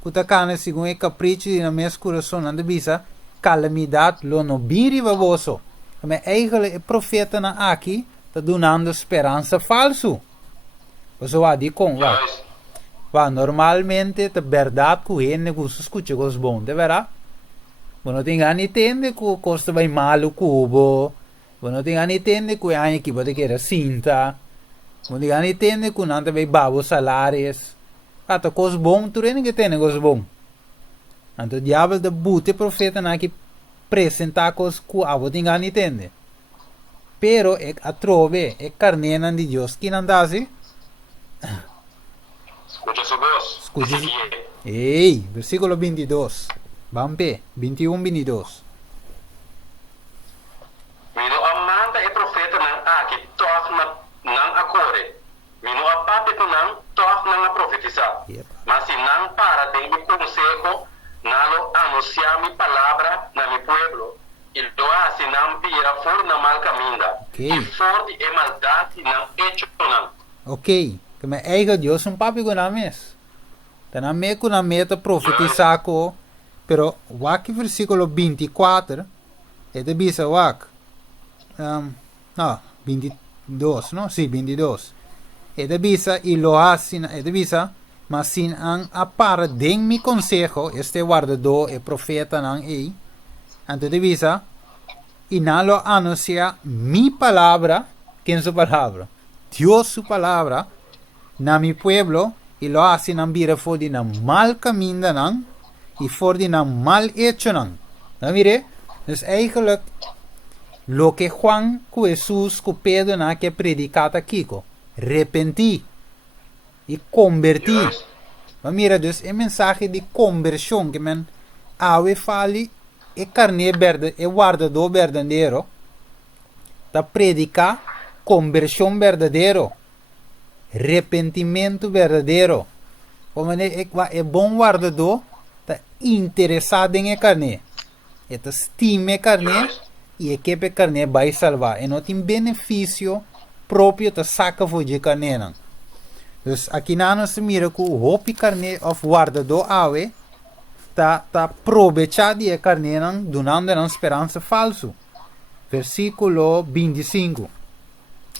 kutakana segundo o capricho de na mesma coração, não bisa, calamidade lo no biri baboso. Mas eigenlijk, o profeta na aqui, está donando esperança falso. Você vai dizer com, normalmente, a verdade que o negócio escuta os bons, de verdade? Você tem que entender que o custo vai mal o cubo. Você tem que entender que a equipe tem que ir cinta. Você tem que entender que não vai babo salários. Até coisas bons, tu tem que ter coisas bons. Então, o diabo da bute profeta não que apresentar coisas que você tem que entender. Pero, a trove, é carnena de Deus que não dá assim. Escucha su voz. Escucha. Ei, versículo 22. Bampe, 21, 22. Mino amanda e profeta nang aki tof nang akore. Mino apapito nang tof nang a profetizar. Yep. Mas se não para de mi consejo, nalo anunciar mi palabra na mi pueblo. E lo hace não pira for na mal caminda. Okay. E for de maldade não hecho não. Ok, que mijn eigen Dios un papi con ames. Tana me con meta profetizar ko, pero waki versículo 24, te bisa wak. No, 22, no? Sí, 22. Te bisa y lo hacen, te bisa, mas sin ang apar den mi consejo, este guardado e profeta nang e, ante te bisa, y na lo anuncia mi palabra, ¿quién su palabra? Dios su palabra, na mi pueblo, y lo hace nan bira for di nan mal caminda nan, y for di nan mal hecho nan. Nou mire, dus eigenlijk, lo que Juan, cu Jesus, cu Pedro na que predicata Kiko, repenti, e converti. Yes. Maar mira, dus een mensagem de conversão que men awe fali e carne verde e guarda do verdadeiro, da predicar conversão verdadeiro, arrependimento verdadeiro. Como é bom guardador, tá interessado em carne, é tá estima carne e é que carne vai salvar. E não tem benefício próprio tá saca de carne não. Dus aqui na nós mira que o hopi carne of guardador awe tá aproveitar de carne não, donando uma esperança falso. Versículo 25.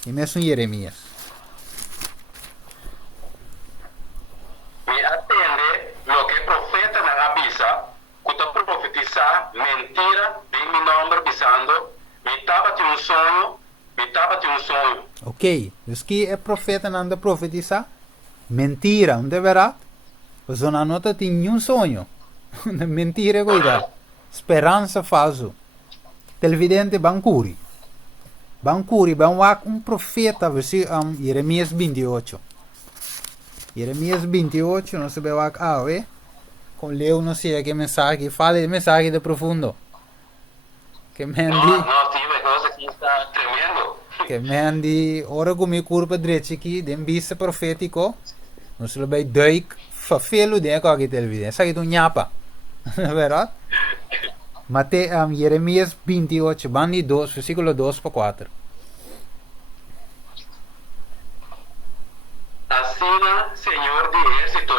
E mesmo Jeremias. Me atende lo que profeta na avisa, que te profetizar mentira em meu nome bisando, me tava um sonho, Ok, dus que é profeta não anda profetizar? Mentira, não é verdade? Pois não nota tem nenhum sonho. Mentira é cuidado. Esperança falso. Televidente Bancuri. Bancuri, um profeta, versículo Jeremias 28. Jeremias 28, não sabe o que com leu não sei que mensagem, fala de mensagem de profundo. Que mendi. Não, tem uma coisa que está tremendo. Que mendi, ora com minha curva direita aqui, den vista profético, não se vai duik, fafelo de aqui televisão, sabe do nhapa, não é verdade? Mate Jeremias 28, bandi 2, versículo 2 para 4. Assim, Senhor de Êxito,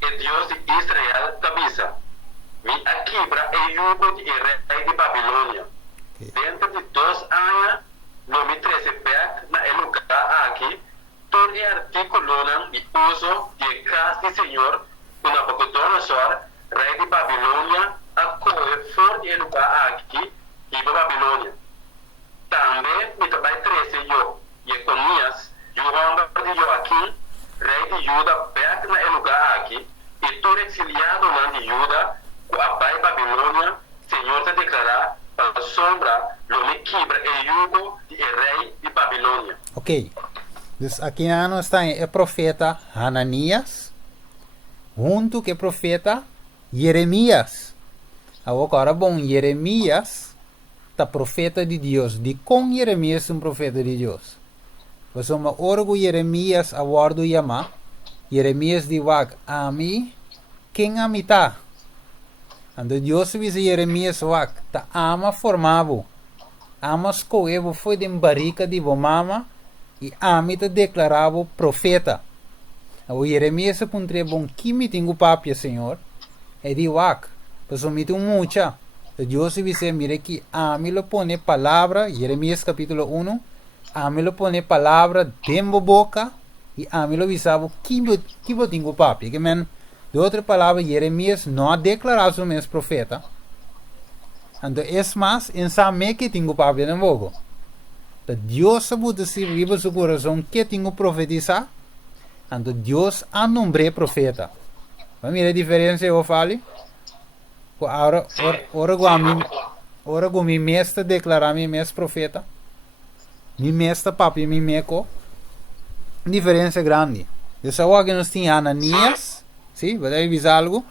e Deus de Israel, avisa, me aquibra e jugo de rei de Babilônia. Dentro de 2 anos, no me 13 perto, na lugar aqui, todo artículo de uso de casa de Senhor, com Nabucodonosor, rei de Babilônia, acolhe fora de lugar aqui, e Babilônia. Também me trabalha 13 eu, Jeconias, João de Joaquim, rei de Judá, perto na lugar aqui, e todo exiliado de Judá, com a pai Babilônia, Senhor te declarar, para sombra, lo me quebra e jugo de rei de Babilônia. Ok, dus aqui nós está o profeta Hananias, junto com o profeta Jeremias. Agora, bom, Jeremias está profeta de Deus, de com Jeremias um profeta de Deus. Mas uma orgo Jeremias a bordo yama, Jeremias di wag ami, quem amita? Ando Deus visa Jeremias wag, ta ama formavo, ama escoevo foi de barrica de bomama, e amita declarava profeta. O Jeremias apuntre bom que me tenho papia, Senhor, e di wag, pois o me tenho mucha. Deus visa mire que ami lo pone palavra, Jeremias capítulo 1, ami lo pone palavra dentro boca e ami lo visava que eu tenho papia. Que men, de outra palavra, Jeremias não ha declarado o mesmo profeta. Então, é mais, em saber que tenho papia no boco. Deus sabe se vive seu coração que tenho profetizar. Então, Deus a nombre profeta. Vamos ver a diferença eu falo? Ora, com mi mestre declarar mi mestre profeta. Mi mestre papi, mi meco. Diferença grande. Eu só que nós tínhamos Ananias. Sim, vai avisar algo?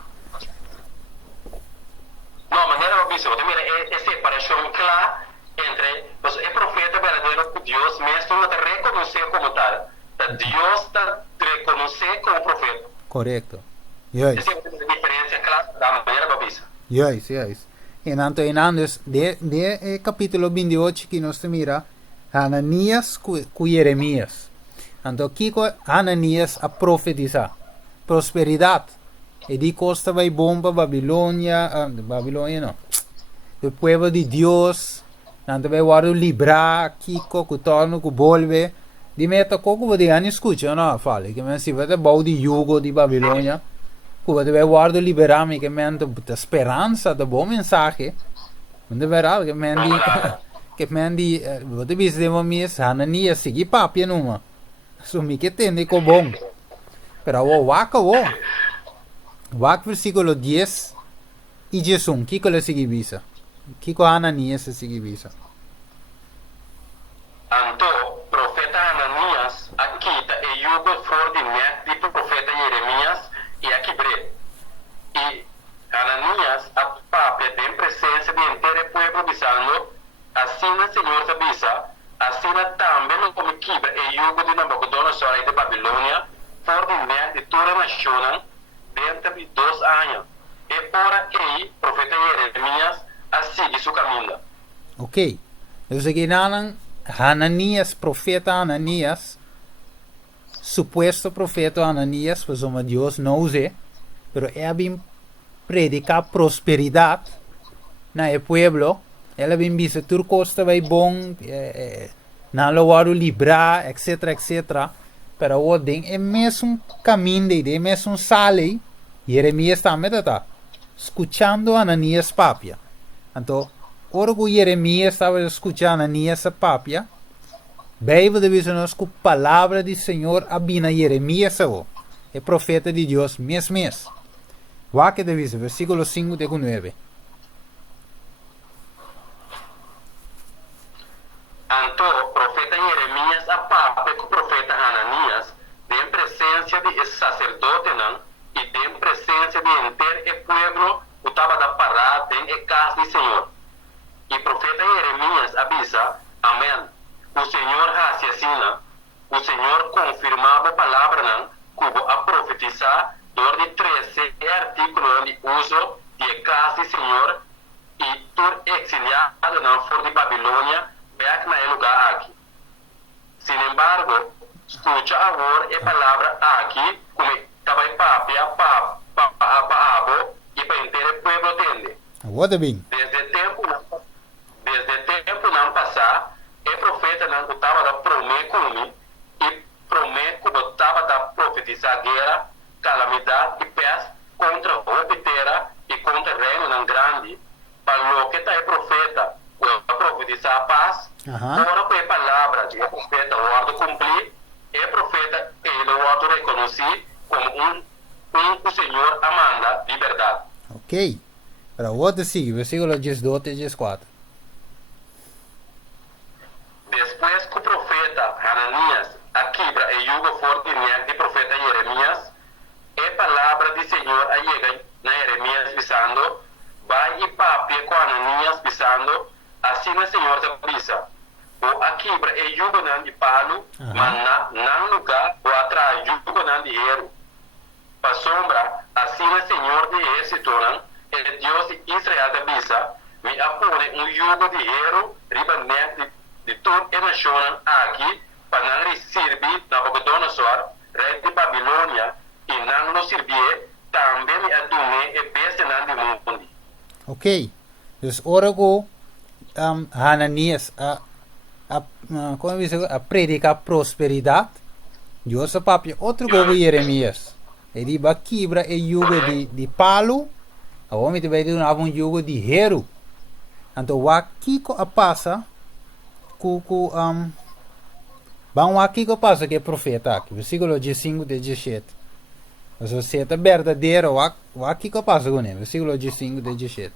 Babisa, mira, é separação clara entre o profeta verdadeiro que Deus mesmo não te reconhece como tal. Deus te reconhece como profeta. Correto. Yes. Essa é uma diferença clara da maneira Babisa. Yes, yes. Entonces, de capítulo 28 que nós mira, Ananias com Jeremias. Então, aqui Ananias a profetizar prosperidade. E de costa vai bomba Babilônia não. O povo de Deus, então vai guardar livrar, Kiko, que torna, que volve. De meta, como de ano escuta, não fala, que men se vai ter bau de jugo de Babilônia, que vai guardar liberar, que men a esperança, da bom mensagem, onde verá, que men di, você vê se mas Ananias seguir papia numa, sumi que tem de bom, pero o waka versículo 10 e Jesus, que le seguir visa, que Ananias se seguir visa. Então, profeta Ananias, aqui está e jugo for de nek de profeta Jeremias e aqui bre. E Ananias, a papia tem presença de inteiro povo avisando, assim o Senhor te avisa, assim também como quebra e jugo de Nabucodonosor e de Babilônia, for de nek de toda a nação, dentro de 2 anos. E ora aí, profeta Jeremias, a seguir seu caminho. Ok. Então, aqui Ananias, profeta Ananias, supuesto profeta Ananias, pues como Deus não usa, pero ele vem predicar prosperidade no pueblo, ele vem dizer que tudo costa vai bom, não lo livrar, etc, etc. Pero o den é mesmo caminho dele, é mesmo sale, Jeremias também está escutando Ananias papia. Então, ora que Jeremias estava escutando Ananias papia, Bíblia diz nos que a palavra do Senhor abina Jeremias, é profeta de Deus, mesmo. O que diz, versículo 5 de 9. Então, profeta Jeremias aparte com o profeta Ananias, tem presença de sacerdote e tem presença de inteiro o povo que estava da parada em casa do Senhor. E profeta Jeremias avisa, amém, o Senhor raciocina, o Senhor confirmava a palavra como a profetizar de 13 artículos de uso de casa do Senhor e tur exiliado na fora de Babilônia, back na lugar aqui. Sin embargo, escucha agora a palavra aqui, como estava em papia, e para inteiro o povo entende. Desde tempo não passar, o profeta não estava da prometer e promete que estava da profetizar guerra, calamidade e pés contra o Pitera e contra o reino não grande, para o que está o profeta, a profetizar a paz, ora com a palavra de profeta, o ordem cumprir, o profeta ele o ordem reconhecer como o Senhor amanda liberdade. Ok. Para o outro sigue, versículo 12 e 14. Depois que o profeta Ananias aquibra e jugo forte de profeta Jeremias, a palavra do Senhor chega na Jeremias visando, vai e papia com Ananias visando, assim o Senhor te avisa. O aquibra e jugo de palo, mas não lugar ou atrás jugo de erro. Para sombra, assim o Senhor de êxito, o Deus de Israel te avisa, me apone jugo de erro, riba de toda a nação aqui, para não servir Nabucodonosor, rei de Babilônia, e não nos servir, também me adume e beste do mundo. Ok. Dus ora ko Ananias como dice, a predicar prosperidade, Deus a papia outro gogo Jeremias. Ele vai quebrar o jugo de palo, a homem vai ter um jugo de hero. Então, o aqui a passa vamos aqui que passa que é profeta aqui, versículo 15 e 17. Mas você é verdadeiro, o aqui que passa com ele, versículo 15 e 17.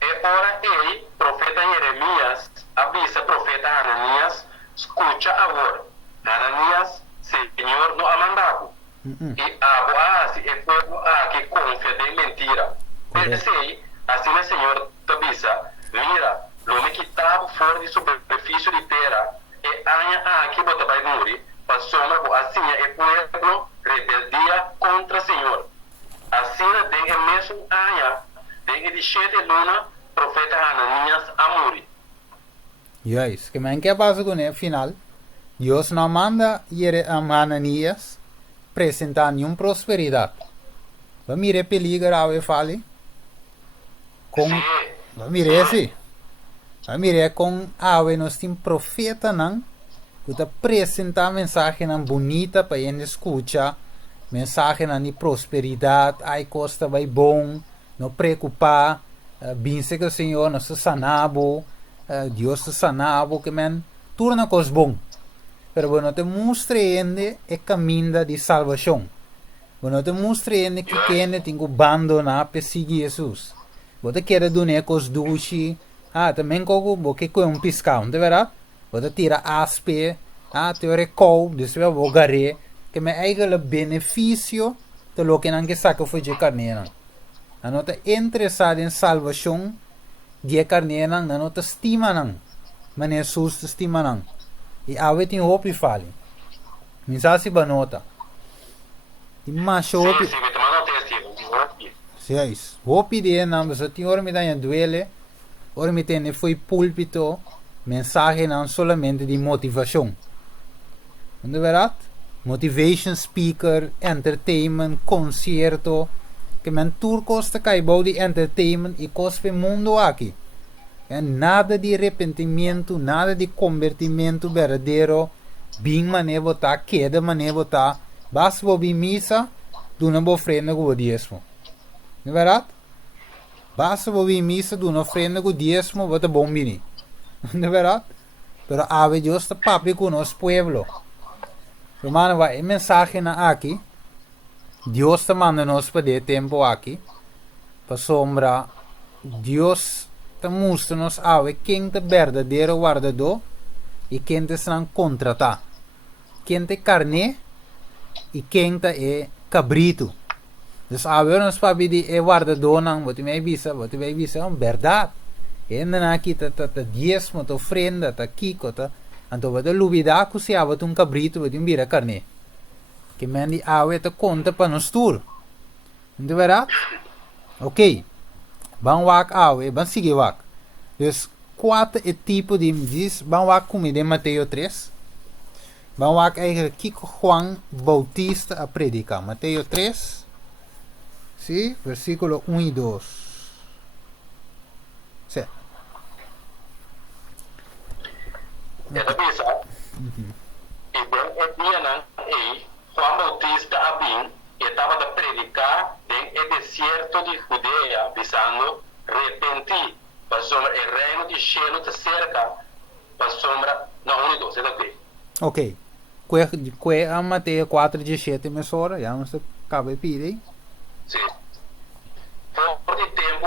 E ora ele, profeta Jeremias, avisa profeta Ananias, escucha agora. Ananias, Senhor não ha mandado. E a Boaz e povo aqui confia em mentira. Correto. Assim o Senhor Tabisa, mira, lo que estava fora de superfície de terra, e anha aqui bota vai morrer, passou assim é pueblo rebeldia contra o Senhor. Assim tem o mesmo anha, tem de 7 luna, profeta Ananias amori. Juist. Que men que pasa con el final. Dios no manda a Ananias presentar nenhuma prosperidade. Vai mire peligro ave fale. Com vai mire esse. Vai mire com ave nós tem profeta não que apresentar mensagem não bonita para gente escutar. Mensagem não de prosperidade, ai costa vai bom, não preocupar, binse que o Senhor nos sanabo, Deus sanabo que men turna cos bom. Pero bueno, te mostra ainda o caminho de salvação. Bueno, te mostra ainda que quem tem que abandonar para seguir Jesus. Você quer donar cos duche, também como que é um piscão, não é verdade? Você tira aspe, te recou, después vou garrer, que me eigen benefício de lo que não que saca foi de carneira. Não está interessado em salvação de carneira, não está estima não. Mas Jesus estima não. E a vezes tem hope fale. Mensagem banota. E mais hope. Sim, é isso. Hope de não, mas tem hora me dá duele, hora me tem foi púlpito, mensagem não somente de motivação. Não é verdade? Motivation speaker, entertainment, concerto, que men tour costa caibou de entertainment e cospe mundo aqui. É nada de arrependimento, nada de convertimento verdadeiro, bem maneira botar, queda maneira botar, basta ouvir missa, do uma ofrenda com o dízimo. Não é verdade? Basta ouvir missa, do uma ofrenda com o dízimo, bota bom bini. Não é verdade? Pero ave Deus está papi com o nosso pueblo. Hermano, vai mensagem aqui. Deus está mandando nos para ter tempo aqui. Para sombra, Deus está mostrando-nos quem é verdadeiro guardador e quem está contratar. Quem é carne e quem é cabrito. Então, nós para pedir guardador, não, você vai ver, é verdade. Ainda aqui está dízimo, está ofrenda, está kiko, está. Então, você lubida que se abre um cabrito, você vira carne. Que mendi awe te conta para nos tour. Não é verdade? Ok. Vamos wak awe, vamos seguir wak. Dus, 4 tipos de diz, vamos wak comida em Mateus 3. Vamos wak eigenlijk Kiko Juan Bautista a predicar. Mateus 3. Sim, versículo 1 e 2. Certo. E bem, dia não, Juan Bautista abim estava a predicar no deserto de Judeia, visando repentir, para sombra o reino de cielo de cerca, para sombra, não, 1 e 2, é ok. Ok. Que a Mateus 4, 17, mesora, já não se acaba de pedir. Sim. Por de tempo,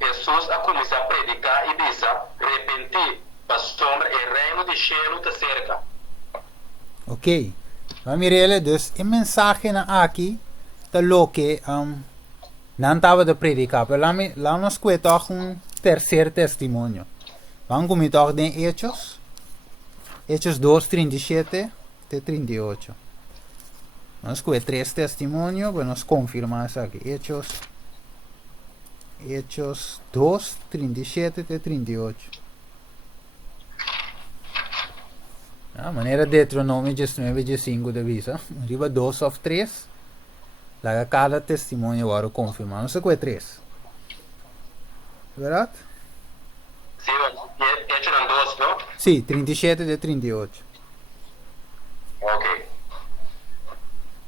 Jesus a começar a predicar e diz, repentir, para sombra o reino de cielo de cerca. Ok. Maar Mirele, dus in mensagem aqui, tá lo que não estava de predicar, mas lá nos conta terceiro testemunho. Vamos começar em Hechos 2, 37 até 38. Nós conhecemos 3 testemunhos, vamos confirmar isso aqui. Hechos 2, 37 até 38. A maneira Deuteronômio 19, 5 de visa. Arriba 2 ou 3. Lá cada testemunho agora confirmar. Não sei qual é 3. Verdade? Sim, Hechos 2, não? Sim, 37 de 38. Ok.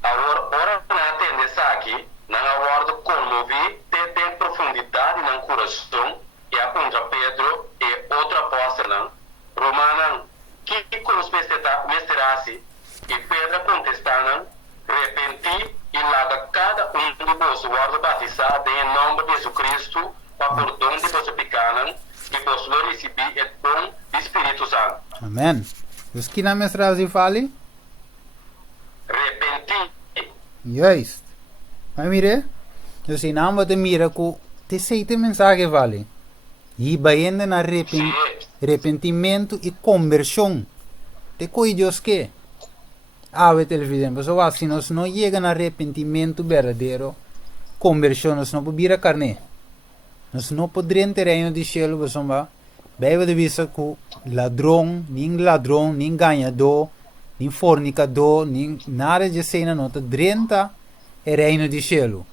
Agora, na tendência aqui, não aguardo comover, tem profundidade no coração, e aponta Pedro e outro apóstolo, Romana, que com os mestrasi, e Pedro contestaram, repenti e larga cada de vós guarda batizado em nome de Jesus Cristo, para por dom de vós pecaram, e vós lo recebi o dom do Espírito Santo. Amém. Os que na mestrasi fale? Repenti. Juist. Maar mire, dus in naam wat de mire ku te sei te mensagem vale. E baiendo na Sim. arrependimento e conversão. Te coi Deus que? Ave televidente, so assim, nós não chega no arrependimento verdadeiro, conversão, nós não podemos carne. Nós não podemos ter reino de céu, você vai. Bebe de vista que ladrão, nem ganhador, nem fornicador, nem nada de cena, não está dentro do reino de céu.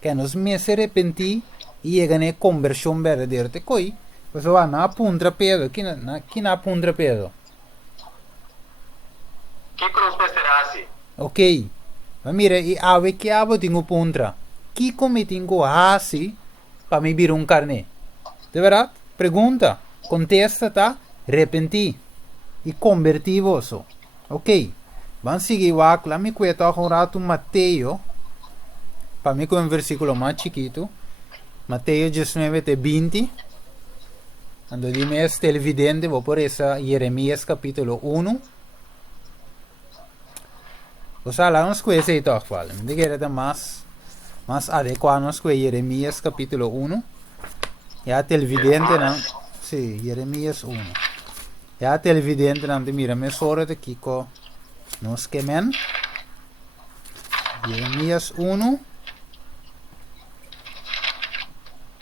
Que nós me se arrepentir e chega na conversão verdadeira. Te coi, você vai na punta pedo, aqui na punta pedo. Que cruz pesterasi? Ok, mas mira, e ave que ave tenho punta. Que como tenho assim para me vir carne? De verdade? Pergunta, contesta, tá? Arrepentir e convertir você. Ok, vamos seguir o lá me cuenta agora tu Mateio, para mim com um versículo mais chiquito, Mateio 19:20. Quando dime este televidente, vou por essa Jeremias capítulo 1. O sea, lá nos conhece e toch vale. Me diga mais adequado nos conhece Jeremias capítulo 1. Ya televidente não. Sim, Jeremias 1. Ya televidente não te mira, me sora de Kiko. Nos quemen. Jeremias 1.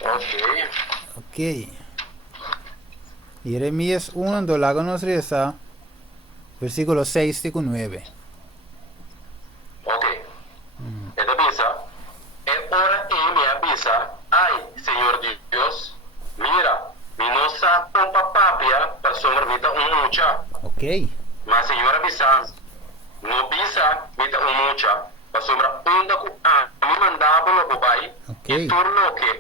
Ok. Ok. Jeremias 1, do lago nos reza, versículo 6 e 9. Ok. Esta avisa. Ahora me avisa. Ay, Señor Dios, mira, mi no sa pompa papia para sombra mucha. Ok. Mas Señor avisa, no visa mita mucha. Para sombra onda ku me mandaba logo bai. Ok. E turno que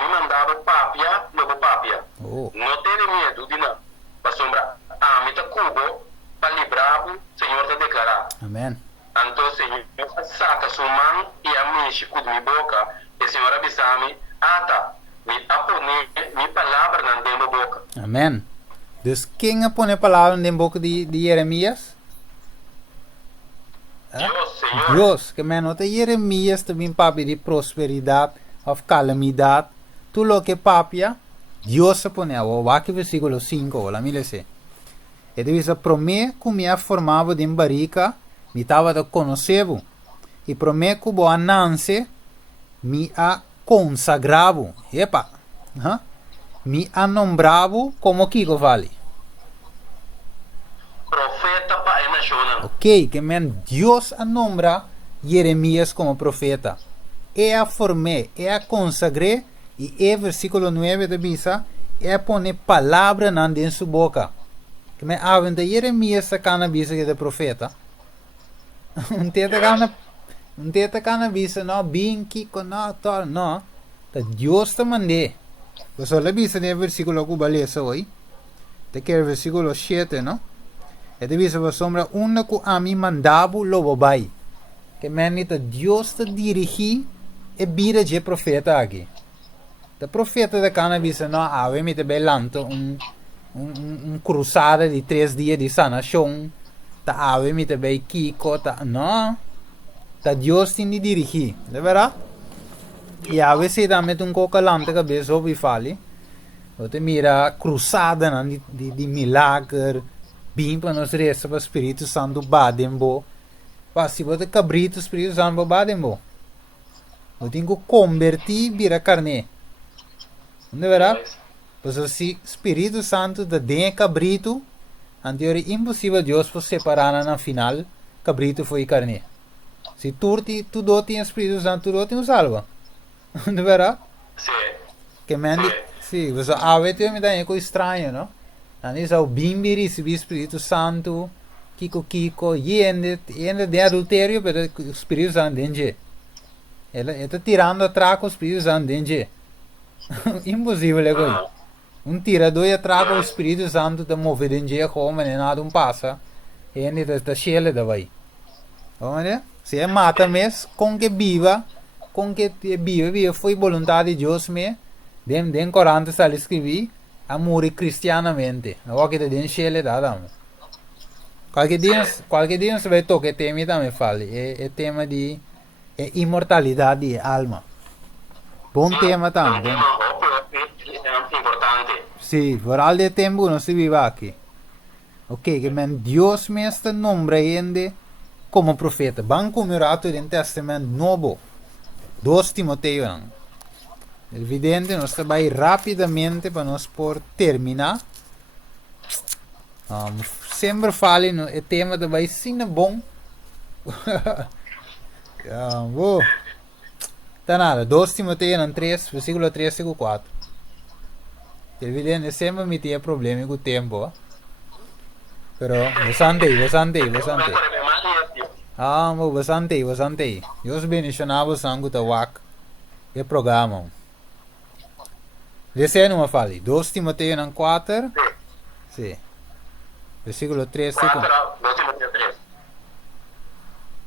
me mandaba papia, logo papia. Oh. No tiene miedo de nada. Para sombra mita cubo, para librabo, Señor te declarar. Amém. Então, Senhor, saca sua mão e a mexe com minha boca. E o Senhor avisa-me, me apone minha palavra na minha boca. Amém. Dus quem a põe a palavra na boca de Jeremias? Deus, Senhor. Deus, que me nota Jeremias também papi de prosperidade ou calamidade. Tu lo que papia, Deus se põe a aqui versículo 5, lá me lê. E deve prometer que me formava de barica, me estava a conhecer, e prometer que boa nance me a consagrava. Epa, me a nombrava como Kiko vale. Profeta para a nação. Ok, que men Deus a nombra Jeremias como profeta. E a formé, e a consagré, e versículo 9 de Bisa, e a pone palavra em sua boca. Que me aventa Jeremias sacana Bisa que é profeta. Não tenta cana Bisa, não, bem Kiko, não, tal, não. Deus te mandei. Você lhe Bisa no versículo que eu lesa hoje. Te quer versículo 7, não? E devi se sombra una ku ami mandabu lobo bai. Que menita Deus te dirigi e bira je profeta aqui. O profeta da cannabis não ave me te belanto cruzada de 3 dias de sanação. Ta ave me te be kiko ta não. Ta Deus te dirigi, de verdade? E ave se dá met coca lante cabeça ouvi fale. Você mira cruzada de milagre. Bim para nós resta para o Espírito Santo badembo. Para se você cabrito o Espírito Santo badembo. Eu tenho que convertir vira carne. Não é verdade? Porque se o Espírito Santo da den cabrito, anterior é impossível Deus for separar na final, cabrito foi carne. Se tu tem o Espírito Santo, tu tem o salva. Não é verdade? Sim. Que mende, sim, você avete me dá algo estranho, não? Anis ao bimbi recebi Espírito Santo, Kiko, e de adultério, pero o Espírito Santo dentro. Ela está tirando atrás o Espírito Santo dentro. Impossível é coisa. Tirador e atrás o Espírito Santo está movido dentro, como nada passa, e ele está cheio de vai. Vamos ver? Se é mata mesmo, com que viva foi vontade de Deus mesmo, den Corante está escrever, amor cristianamente. Não é que tem cheio de Adam. Qualquer dia você vai tocar tema também fale, é tema de imortalidade de alma. Bom tema também. Sí, por all de tiempo no se vive aquí. Ok, que men Dios me está nombrando como profeta. Van como rato del testamento nuevo. 2 Timoteo. Evidente, nós está vai rapidamente para nós por terminar. Sempre falo no o tema da vai sim bom. Tá nada, 2 Timoteo 3, versículo 3 e 4. Evidente, sempre me tinha problema com o tempo. Pero, bastante. Bastante. Deus bendicionava sangue da wak. E programa. Desce não fale. 2 Timoteo 4. Sim. Versículo 3 e 4.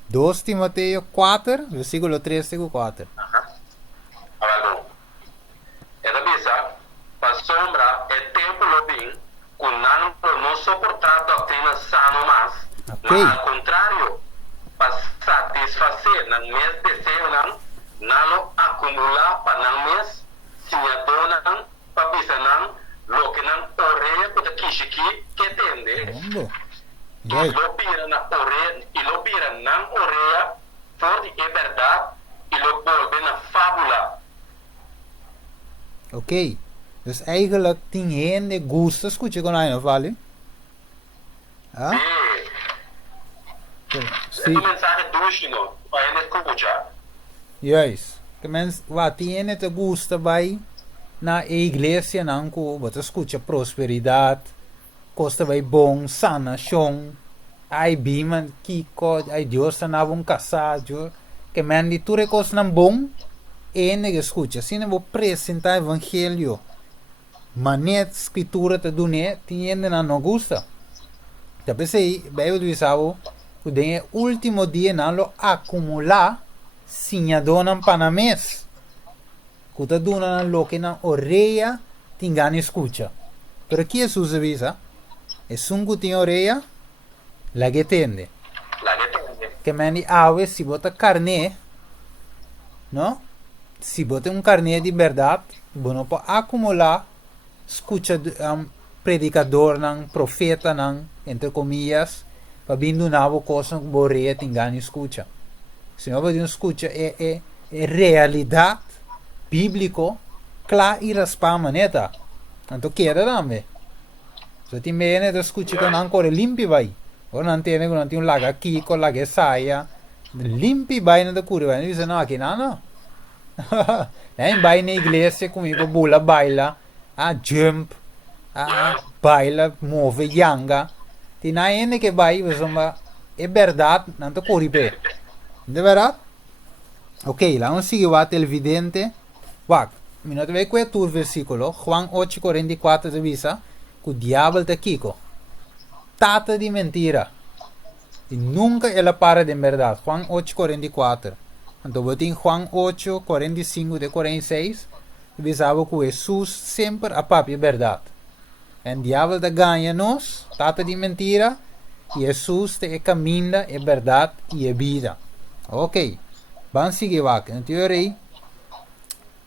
2 Timoteo 4, versículo 3 e 4. Ela bisa, para sombra, é tempo lobim, com não suportar doutrina sano mais. Ok. Mas, ao contrário, para satisfazer na mês desejo, não acumular para não mês, se a dona, para bisa não, lo que não orelha, para que tende. Vamos. E lo pira na orelha, e lo pira na orelha, for é verdade, e lo volve na fábula. Ok. Dus eigenlijk tem gente gosta escutar com nós, não vale? Ah? Sim. Essa mensagem é dúchino, para ele escutar. Yes. Que mens wat tem gente gosta vai na igreja não que você escuta prosperidade, costa vai bom, sanação. Ai bima kiko, ai Deus na bom casado. Que men di tu recos não bom, e ne escuta, se não vou apresentar evangelho. Manet escritura te dune, tiene na não gosta. Tá pensei, bem do isavo, o den último dia não lo acumular, sinha dona panamês. Kuta dona lo que na orelha, tingani escuta. Pero que Jesus avisa? É sungu tem orelha, la que tende. Que meni ave se bota carne, não? Se bota carne de verdade, não pode acumular, escuta predicador, não, profeta, não, entre comillas, para vindo nova coisa que borreia tingani escuta. Se não pode escuta é realidade bíblico, claro e raspar maneta. Então queda também. Se ti bene escuta que não corre limpo vai. O non tiene un lago aqui con la che saia limpi vai da cura vai dice no aqui no vai na igreja comigo bula baila a jump a baila move yanga ti na ene che vai insomma è verdade non to corri pe de verdade ok la non sigue va televidente va minuto vai questo versículo Juan 8:44 de visa cu diablo te kiko tata de mentira. E nunca ela para de verdade. Juan 8:44. Então, botem Juan 8:45 de 46. Visava que Jesus sempre a papi verdade. E o diabo da ganha nós, tata de mentira. E Jesus te caminha é verdade e é vida. Ok. Vamos seguir aqui. Em teoria,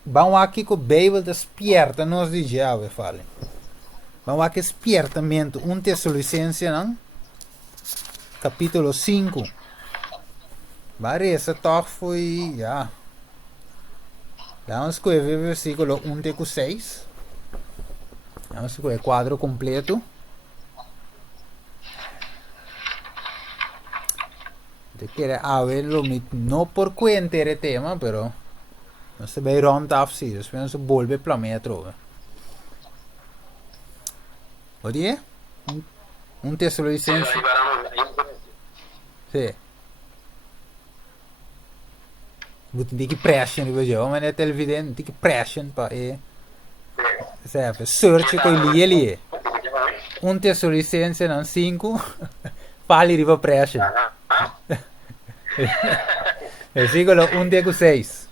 vamos aqui com a Bíblia despierta nos de diabo, fala. Vamos aqui espertamente 1 Tessalonicenses, não? Capítulo 5. Essa toch foi, já. Vamos escrever o versículo 1 até 6. Vamos escrever o quadro completo. Eu quero verlo, não por cuenta o tema, pero não se vai rond af, sim. Depois se volve planeta. Odie? Un Tessalonicense. Sì. Buti che pressure vejo, ma è televidente che pressure pa e serve search con lì. Un Tessalonicense non 5 pali riva pressure. Versículo 1 de 6.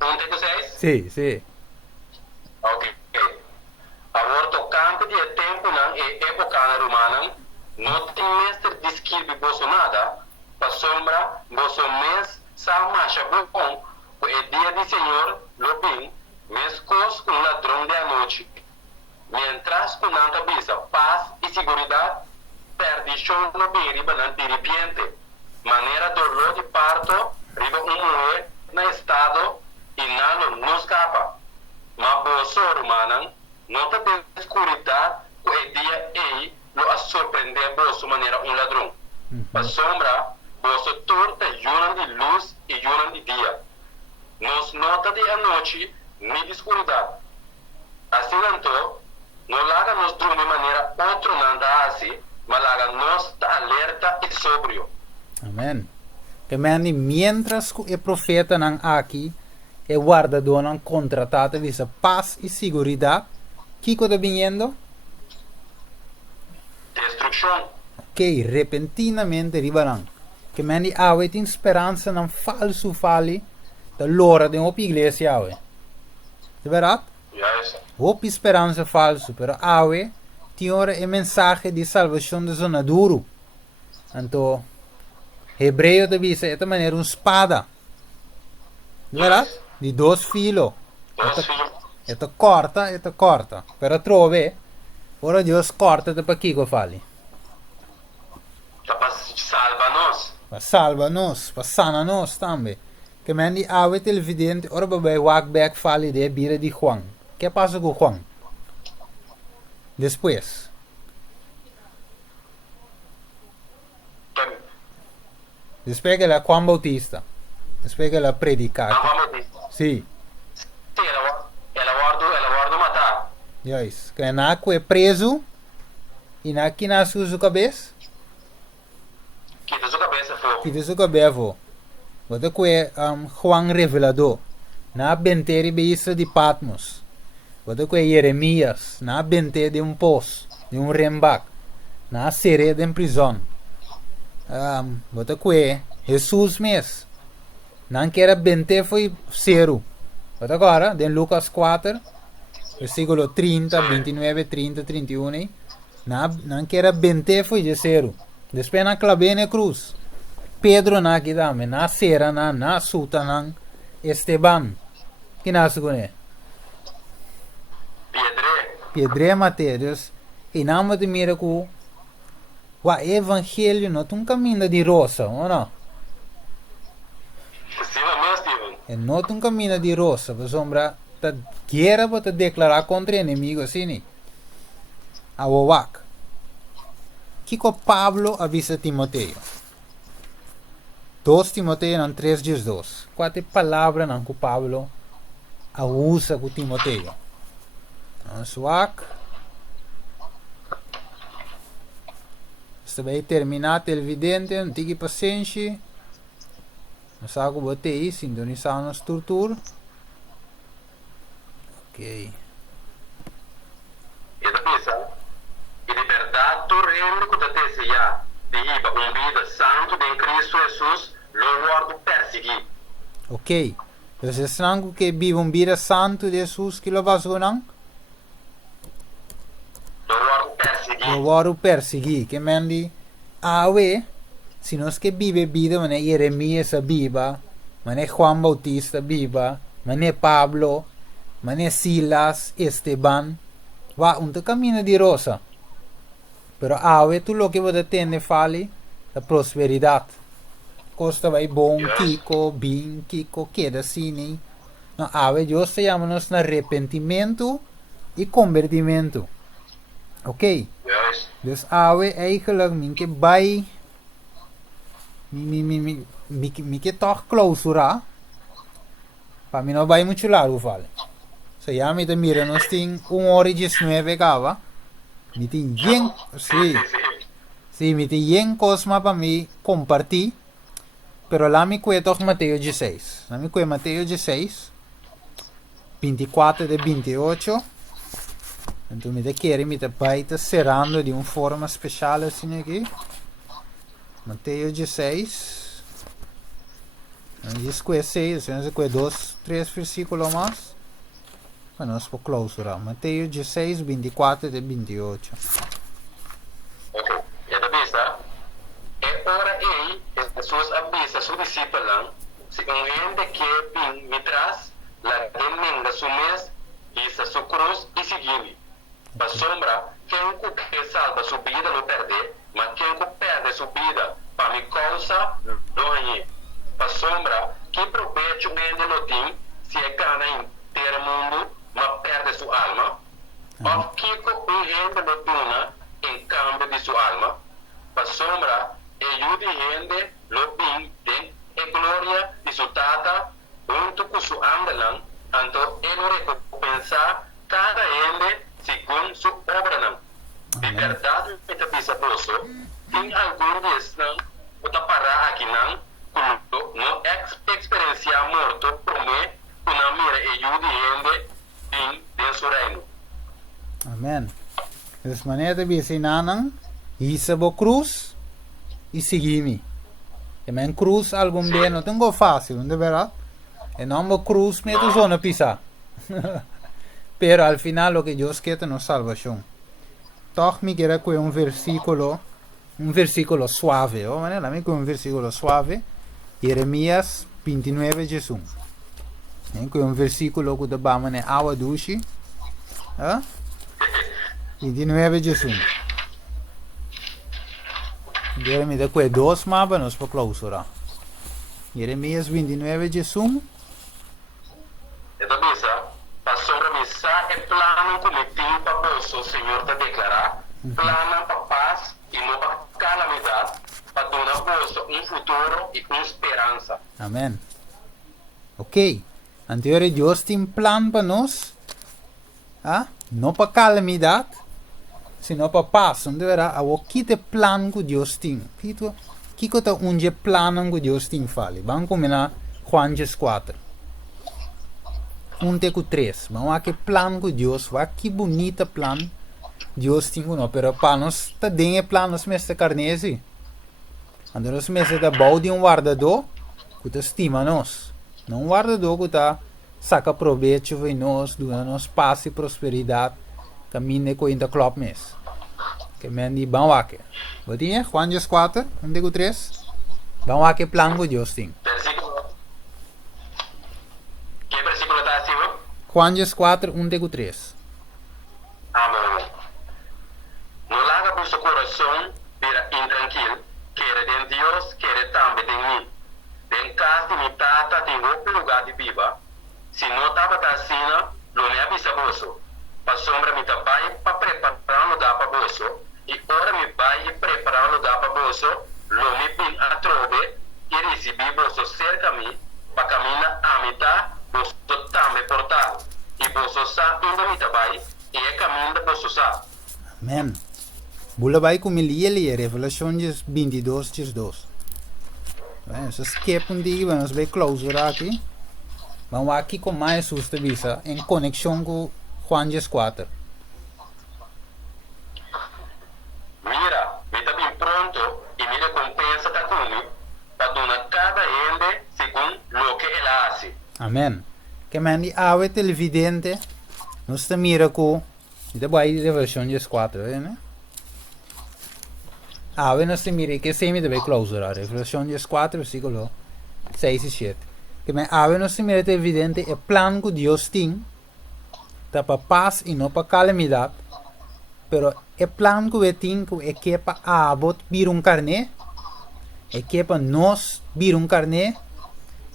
1 de 6? Sì, sì. Ok. Agora tocante de tempo na época romana, não tem mestre descreve bosso nada, para sombra, bosso mês, sa marcha bom, o dia de Senhor, lobim, Mescos com ladrão de noite. Mientras con nanta visa paz y seguridad, perdición no bien riba nan diripiente. Manera dolor de parto, riba mujer na estado y nano no escapa. Ma boso humanan, nota de escuridad que el día ei lo a sorprender boso manera un ladrón. A sombra, boso torta yunan de luz y yunan de día. Nos nota de anoche ni de escuridad. Assim nanto, não laga nos dormir de maneira outro nanda assim, mas laga nos tá alerta e sóbrio. Amém. Que meni, mientras que o profeta não aqui, e guardador não contratado visa paz e segurança, que está vindo? Destruição. Ok, repentinamente ribarão. Que meni, ave tem esperança não falso fale da lora de uma igreja ave. De verdade? Yes. Hope esperança falso, pero ave tinha o mensagem de salvação de zona duro. Então, Hebreu te diz esta maneira espada. De verdade? De dois filos. Esta corta. Pero trove, ora Deus corta para que eu fale. Para salva-nos. Para salva-nos, para sana-nos também. Que mendi ave televidente, ora bij Wakback fale de bira de Juan. Que passa com Juan? Depois. Depois que ele é Juan Bautista. Depois que ele é predicado. Sim. Sim, ela guarda matar. Yes. Que naco é preso. E na que nasce sua cabeça? Quita sua cabeça, fogo. Quita sua cabeça. Wat que é Juan Revelador. Na benteri beista de Patmos. Wat que é Jeremias. Na bente de poço. De rembac. Na sere de prisão. Wat que é Jesus mesmo. Não quer bente foi zero. Wat agora, em Lucas 4, versículo 30, 29, 30, 31. Não quer bente foi de zero. Depois na clave na cruz. Pedro na que dame, na sera na suta na Esteban. Que nasce com ele? Pedre Mateus. E não te mira com o evangelho não tem um caminho de rosa, ou não? Sim, mas Steven. E não tem um caminho de rosa, para sombra, ta guerra para te declarar contra inimigo assim, a Wawak. Kiko Pablo avisa Timoteo. 2 Timoteo 3:2. Quatro palavras não que Pablo usa com Timoteo. Suak. Você vai terminar televidente, antigo paciente. Nós vamos bater aí, sintonizar na estrutura. Ok. E da pisa, e liberdade tu reino que te se já, de riba vida santo de Cristo Jesus, lo guardo persegui. Ok. Então, se estranho que vive vida santo de Jesus que lo vas gonang? Lo guardo persegui. Que mendi, awe, se nós que vive vida, mané Jeremias viva, mané Juan Bautista viva, mané Pablo, mané Silas, Esteban, va un caminho de rosa. Pero awe tu lo que você tem fale da prosperidade. Costa vai bom, Kiko, bem, Kiko, queda assim. No, awe Deus se chama-nos na arrependimento e convertimento. Ok? Yes. Dus awe eigenlijk minke bij mi toch clausura para mim não vai muito largo vale. Se já me te mira nós tem 1h19 cava. Me tem yen, sim, me tem yen cosma para mim compartilhar. Pero lá me cuesta toch Mateus 16. Lá me cuesta Mateus 16. 24 de 28. Então me te quer me te baita cerrando de uma forma especial assim aqui. Mateus 16. Isso é 6, isso é 2, 3 versículos mais. Mas nós vamos clausurar. Mateus 16, 24 e 28. Ok. E da vista, é hora aí, Jesus avisa seus discípulos, se um gente que me traz, la dominga su mes, visa su cruz y seguime. Pa sombra, quem que salva su vida não perde, mas quem que perde su vida para mi causa, não ganhe. Pa sombra, que provecho grande lo tem se é gana inteiro mundo, mas perde su alma. Ou Kiko gente lo tuna em cambio de sua alma. Pa sombra, ajude gente lo bem den e glória de su tata, junto com su angelan, então ele recompensa cada ele segundo su obra não. De verdade, me bisa bolso, tem algum desses não, pode parar aqui não, não experienciar morto, promete, uma mira ajude gente em seu reino. Amen. Dus wanneer de bisi nanang, hisa bo cruz e seguir-me. E men cruz algum dia não tenho fácil, não é verdade? E não bo cruz me tu zona pisar. Pero al final lo que Dios quiere nos salvación. Toch me quiere que un versículo suave, ¿o? ¿Vale? Me un versículo suave. Jeremías 29 Jesús. Que un versículo que te va a manejar agua dulce. 29 Jesús. Jeremías que dos mapas nos por clausura. Jeremías 29 Jesús. Então, bisa, para sobre missa é plano cometido para o Senhor te declarar, plano para paz e não para calamidade, para dar a futuro e uma esperança. Amén. Ok. Anterior Dios tiene plan para nos. No para calamidad, sino para paz. Onde verá, o que te plan que Dios tiene. Que te unge plan que Dios tiene fale. Vamos combinar Juan 4. 1:3. Vamos a que plan que Dios va, que bonita plan Dios tiene uno, pero para nós tá dentro plan nós mestre carnesi. Ando nós mestre da bau de guardador que te estima nós. Não guardador que tá saca proveito de nós, dá nos paz e prosperidade, caminho com ainda club mes. Que mendi vamos a que. Botinha Juan 4, 1:3. Vamos a que plan que Dios tiene. Que versículo está acima? Juan 4, 1:3. Amém. Não larga o seu coração para intranquilo, quer de Deus, quer também de mim. Em casa de minha tata tem outro lugar de viva. Se não estava assim, não me avisa bolso. Para sombra me trabalha para preparar um lugar para bolso. E ora me vai preparar um lugar para bolso. Lo me vim a trove e recebi bolso cerca de mim para caminhar a mitad. Bolso também portado. E bolso sa ainda me trabalha e é caminho da bolso sa. Amen. Bula vai com Miliele, Revelação 22:2. Essa skip um dia, vamos ver closer aqui. Vamos aqui com mais susto visa em conexão com Juan 4. Mira, me está bem pronto e me recompensa está comigo para donar cada ele segundo lo que ele hace. Amen. Que mandi ave televidente, nos te mira com, ita vai Revelação 4, né? Ave nos te mira que se me deve closer, Revelação 4, versículo 6 e 7. Que me ave nos te mira televidente é plan que Deus tem, tá para paz e não para calamidade. Pero é plan que we tem que é para abot vir carne, é que é para nós vir carne,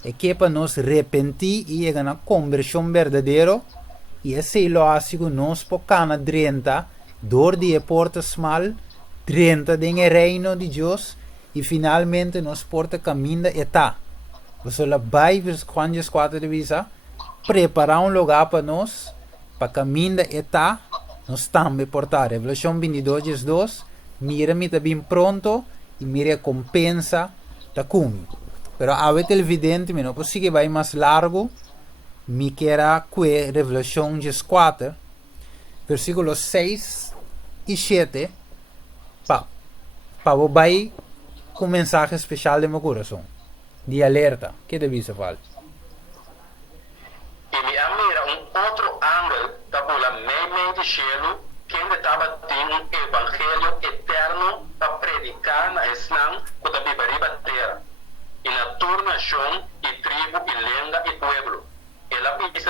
é que é para nos arrepentir e chegar na conversão verdadeira, e esse lo hace que nós pocana 30, dor de portas mal, 30 em reino de Deus, e finalmente nos porta caminho da etá. Você lá vai ver Juan 4 de visa, preparar um lugar para nós, para caminho da etá, nós também portar. Revelação 22:2, mira-me tá bem pronto, e me recompensa tá comigo. Pero a veces el evidente, não consigo vai mais largo, me quera que Revelação 4, versículos 6 e 7, para vai com mensagem especial de meu coração, de alerta, que deve ser falar. E me mira outro ângulo da bola meio de cielo, que ainda estava tendo um evangelho eterno para predicar na Islam, que da Bíblia terra. E na toda nação, e tribo, e língua, e pueblo. Ela diz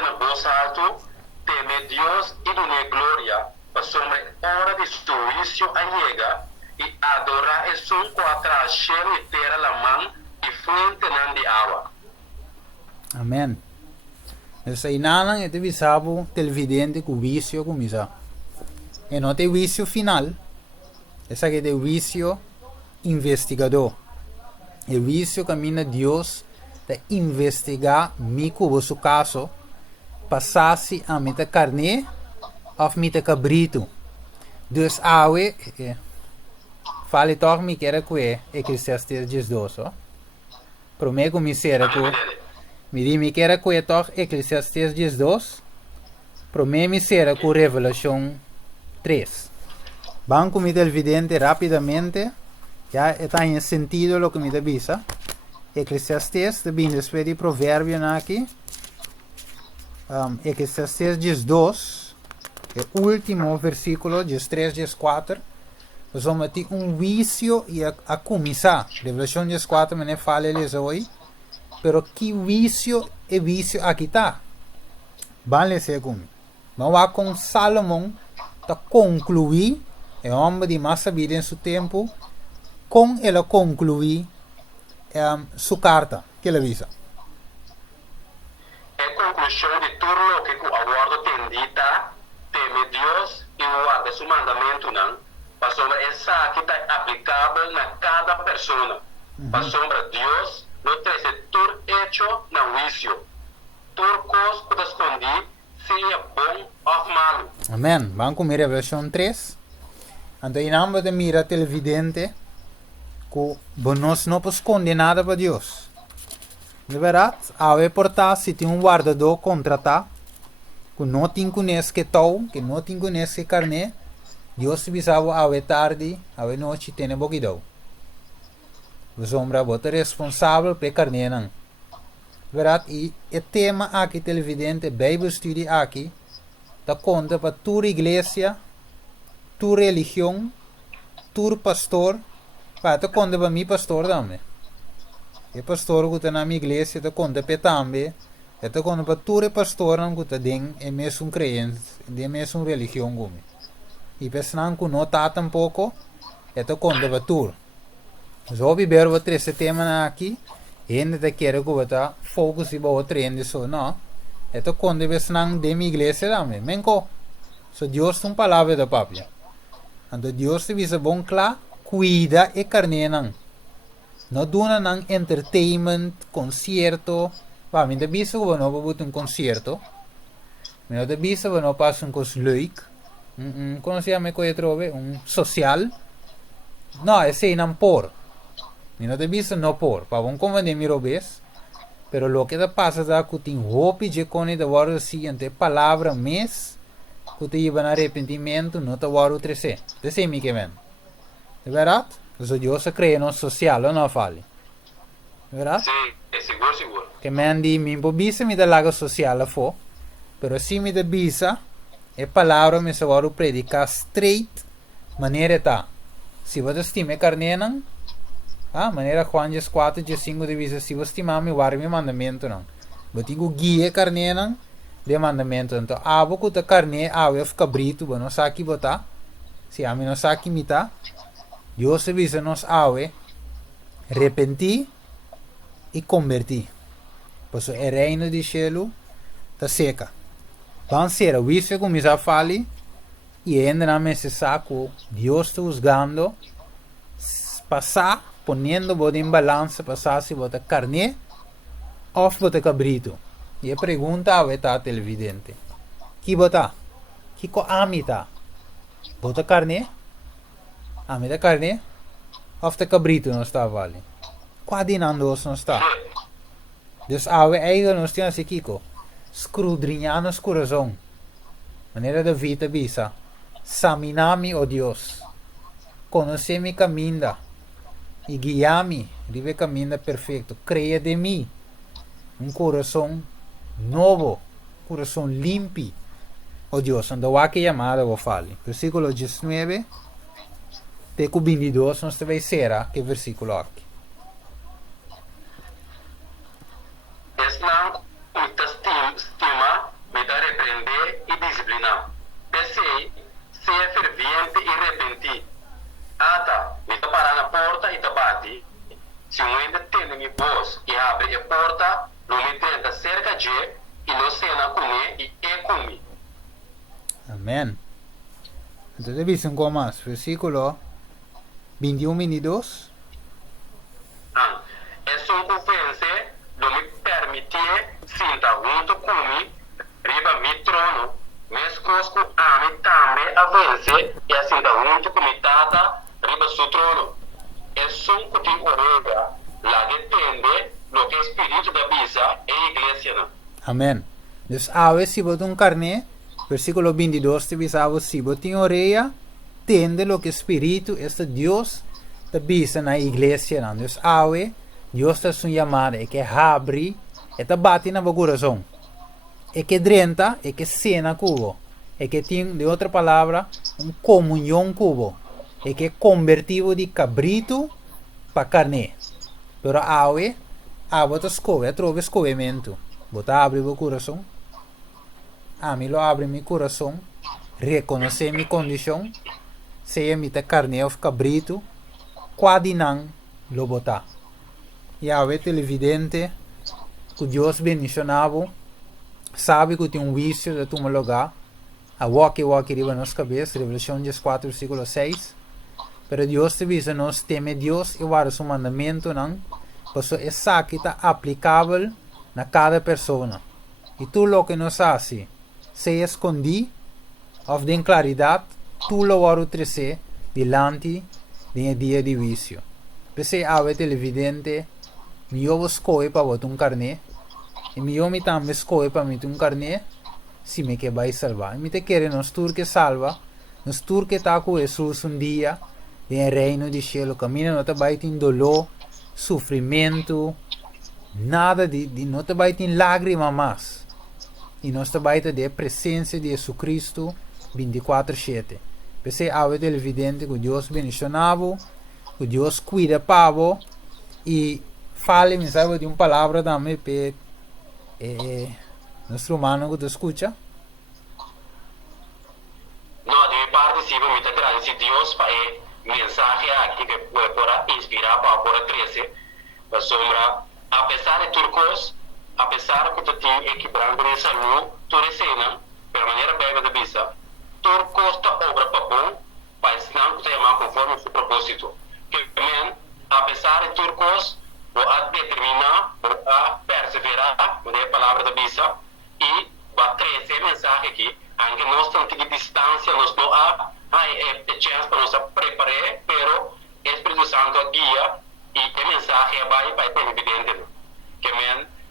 vício allega e adorar es un contra Hashem y terra la man y fuente nan de agua. Amen. Dus aí nalang ito bisabo televidente com vício começa. E não tem vício final. Essa que é o vício investigador. O vício caminha Deus de investigar mi cubo su caso, passasse a mita carne ou mita cabrito. Dus awe fale toch mi quer que Eclesiastes 12, ó. Pro me comisera que mi di mi quer que toch Eclesiastes 12. Pro me mi sera com Revelação 3. Banco mi televidente rapidamente. Ya está en sentido lo que me avisa. Eclesiastes, também después de provérbio aqui. Eclesiastes 12, o último versículo, 13, 4. Nós vamos ter vício e a começar. Revelação 4, me fala eles hoje. Pero que vício é vício aqui está? Vale ser comigo. Vamos com Salomão, para concluir, é homem de mais sabedoria em seu tempo, com ela concluir sua carta, que ela avisa. É conclusão de tudo que o aguardo tendita, teme Deus e guarda seu mandamento, não? Para sombra essa que está aplicável na cada pessoa. Para sombra Deus, não tem esse tudo hecho na vício. Tudo coisa que escondi, seja bom ou malo. Amém. Vamos comer a versão 3. Então, em nome de mira televidente, que nós não podemos condenar para Deus. De verdade, ao portar se tem guardador contratar, que não tem conhece que tal, que não tem conhece que carne, Deus se bisava ao tarde, ao noite tem boquidão. Os homens botam responsável pela carne não. De verdade, e o tema aqui televidente, Bible Study aqui, dá conta para tua igreja, tua religião, tua pastor. Para conta para mim pastor também. E pastor que está na minha igreja, está conta para também. Está conta para todo pastor que está dentro é mesmo crente, é mesmo religião comigo. E pensando que não está tampouco, está conta para tudo. Mas eu viver o três tema aqui, ainda quer que eu está focus e vou treinar isso não. Está conta pensando de minha igreja também. Menco, so Deus tem palavra da papia. Então Deus te visa bom claro. Cuida e carne não. Não dona não entertainment, concerto. Vai, me devisa que não vou botar concerto. Me devisa que não passa coisa leuk. Como se chama que eu trove? Social. Não, é sem não por. Me devisa não por. Para bom como de miro vez. Pero lo que está passa é que tem roupa de cone da hora assim, ante palavra mês, que te lleva a arrependimento, não te hora o 13. Desse me que vem. É verdade? Os Deus se crê no social, ou não fale? É verdade? Sim, é seguro, seguro. Que me di, me bisa me da lago social fo, pero se me da bisa, é palavra me saboro predicar straight, maneira tá. Se você estima carne não, maneira Juan 4, 5 de visa, se você estima me guarda me mandamento não. Eu tenho guia carne não, de mandamento, então, abo que tá carne, eu fica brito, não sabe que botar, se a mim não sabe que me tá, Deus se visa nos awe, arrepentir e convertir. Por isso, o reino de cielo está seca. Van ser o vício começar a falar e ainda não me se saco, Deus está juzgando, passar, ponendo bode em balança, passar se bota carne ou bota cabrito. E a pergunta está televidente. Que bota? Que co amita? Bota carne? Amita carne? Ou de cabrito não está vale? Quase não não está. Dus a eigen nós temos aqui Kiko. Escrudrinhar nos coração. Maneira de vida bisa. Examinami, ó Deus. Conhece-me caminho. E guia-me. Rive caminho perfeito. Creia de mim. Coração novo. Coração limpo. Ó Deus, ando aqui chamada vou falar. Versículo 19. Teco 22, nós vai ser que versículo aqui. Não muita estima, muita repreender e disciplinar. Pensei, seja ferviente e arrepentir. kumi. Amén. Entonces dicen como más, versículo 21 y 2. Es un confianza lo me permite sinta junto kumi riba mi trono mes cosco a mi tambe avance e sinta junto kumi tata riba su trono. Es un kuti orega la depende lo que espíritu da bisa e iglesia na. Amén. Dus ave si bot un carne, versículo 22 te bisavo si bot in oreia, tende lo que espíritu este Dios te bisa na iglesia na. Dus ave, Dios te sun llamada, e que abri, e te bate na corazón. E que drenta, e que cena cubo. E que tiene, de otra palabra, un comunión cubo. E que convertivo de cabrito pa carne. Pero ave te escove, trove escovimento. Bota abre o coração. A mim lo abre meu coração. Reconhecer minha condição. Seja mi te carne ou cabrito. Quadinang lo bota. E a ver televidente. Que Deus bendicionava. Sabe que tem vício de tomar lugar. A walkie riba nos cabeça. Revelação 14, versículo 6. Pero Deus te visa nos teme Deus e guarda seu mandamento. Não. Por isso é que está aplicável na cada pessoa. E tu lo que nos hace, se escondi, ou de claridade, tu lo vai trazer delante do dia de vício. Porque a televidente, me eu escolho para botar carne, e me eu também escolho para meter carne, se me que vai salvar. E me te quer nos tur que salva, nos tur que está com Jesus dia, no reino de cielo, caminho não te vai ter dolor, sofrimento, nada não te vai ter lágrima mais. E nós te vai ter a presença de Jesus Cristo 24/7. Porque é evidente que Deus bendicionava, que Deus cuida para e fale, me sabe de uma palavra também para nosso irmão que te escuta. No, de parte sí, me te agradece Dios para el mensaje aquí que pueda inspirar para 13. La sombra, a pesar de turcos, a pesar que tú tienes equilibrando de salud, tu recena, de manera breve de visa, turcos ta obra para ensinar que te llama conforme su propósito. Que también, a pesar de turcos, lo ha determinado, lo ha perseverar, de palabra de visa, y va a 13 mensaje aquí, aunque no están de distancia, nos no hay chance para nos preparar, pero el Espíritu Santo guía y el mensaje va a ser evidente. Que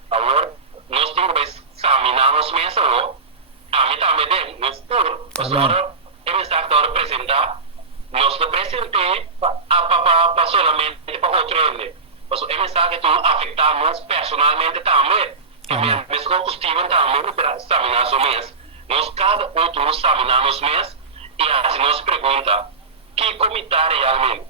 ahora nos tenemos que examinarnos mesmo, a mí también, nos por, pues ahora el mensaje ahora presenta, nos lo presenté para solamente para otro ende. Pues el mensaje que afectamos personalmente también. También, mis combustibles también para examinar su mes. Nós cada outro examinamos mês e assim nos pergunta que comitar realmente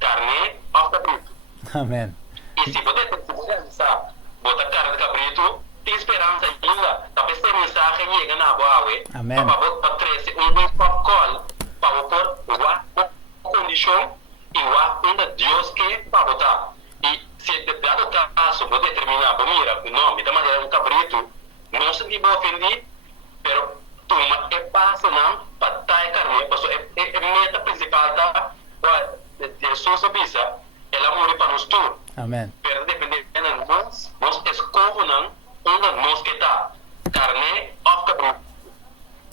carne ou cabrito. Amém. E se você pensar botar carne de cabrito, tem esperança ainda. Talvez esse mensagem chegue na boa. Amém. Para trazer bom papel para pôr uma condição e uma Deus que para botar. E se de dado caso você determinar, mira, não, de maneira cabrito, não se me ofender. Pero toma é passa não para tai carne, porque é meta principal da de sua visa, ela morre para nós tudo. Amém. Pero dependendo de nós escolho não onde nós que tá carne ou cabrito.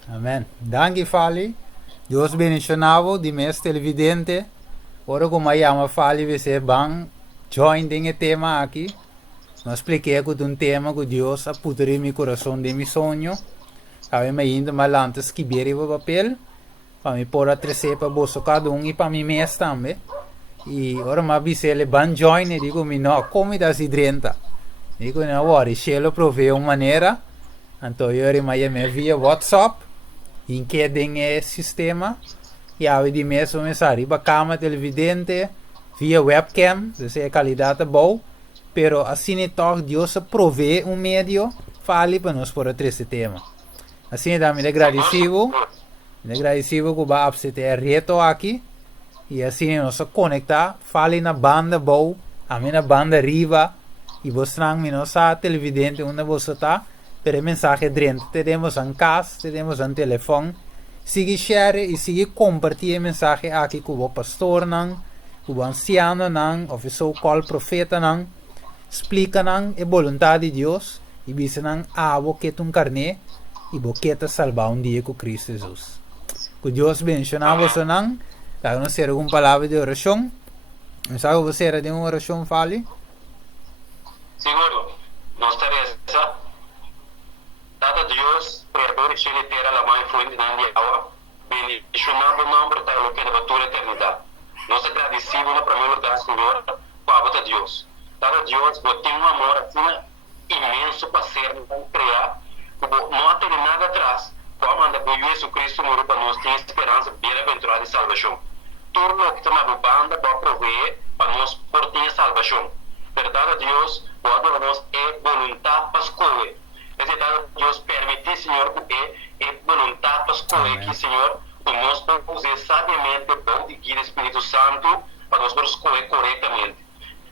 Amém. Danke fali. Deus bendicionavo di mes televidente. Ora como aí ama fali você bang join dinge tema aqui. Nós expliquei que um tema que Deus a putar em meu coração de meu sonho. Kami ainda mais antes que escrever o papel para me pôr a trazer para bolso cada e para mim mesmo também. E agora me avise ele ban join e digo me não como está se drenta. Digo não worry, se ele provee uma maneira, então eu me via WhatsApp, em que tem sistema e aí de mesmo mensagem para câmera televidente via webcam, dus é qualidade boa, pero assim então Deus provee meio fale para nós por a trazer tema. Assim, também agradecido que vai abster reto aqui e assim nós conectar, fale na banda boa, a minha banda riva e mostrando a nossa televidente onde você está per il messaggio dentro. Temos em casa, temos em telefone. Siga share e siga compartilhar o mensagem aqui com o pastor, com o anciano, ou o so-called profeta, explica a vontade de Deus e visa a boquete carne e boquete salvar dia com Cristo Jesus. Que Deus abençoe você, dá uma ser alguma palavra de oração. Não sabe você de uma oração, fale? Seguro, nós teremos dada Deus, perdão e cheio de terra, a mãe foi de água, bendicionando o nome da lo que da tua eternidade. Nós agradecemos no primeiro lugar, Senhor, para Deus. Dada Deus, eu tenho um amor assim imenso para ser, criar, não tem nada atrás. Como anda com Jesus Cristo morreu para nós, tem esperança, bem-aventurada e salvação. Tudo que está na banda vai prover para nós por ter salvação. Verdade, Deus, o adoro nós é vontade para escolher. Verdade, Deus permite, Senhor, que é vontade para escolher que, Senhor, nós podemos usar sabiamente o de guia do Espírito Santo para nós escolher corretamente.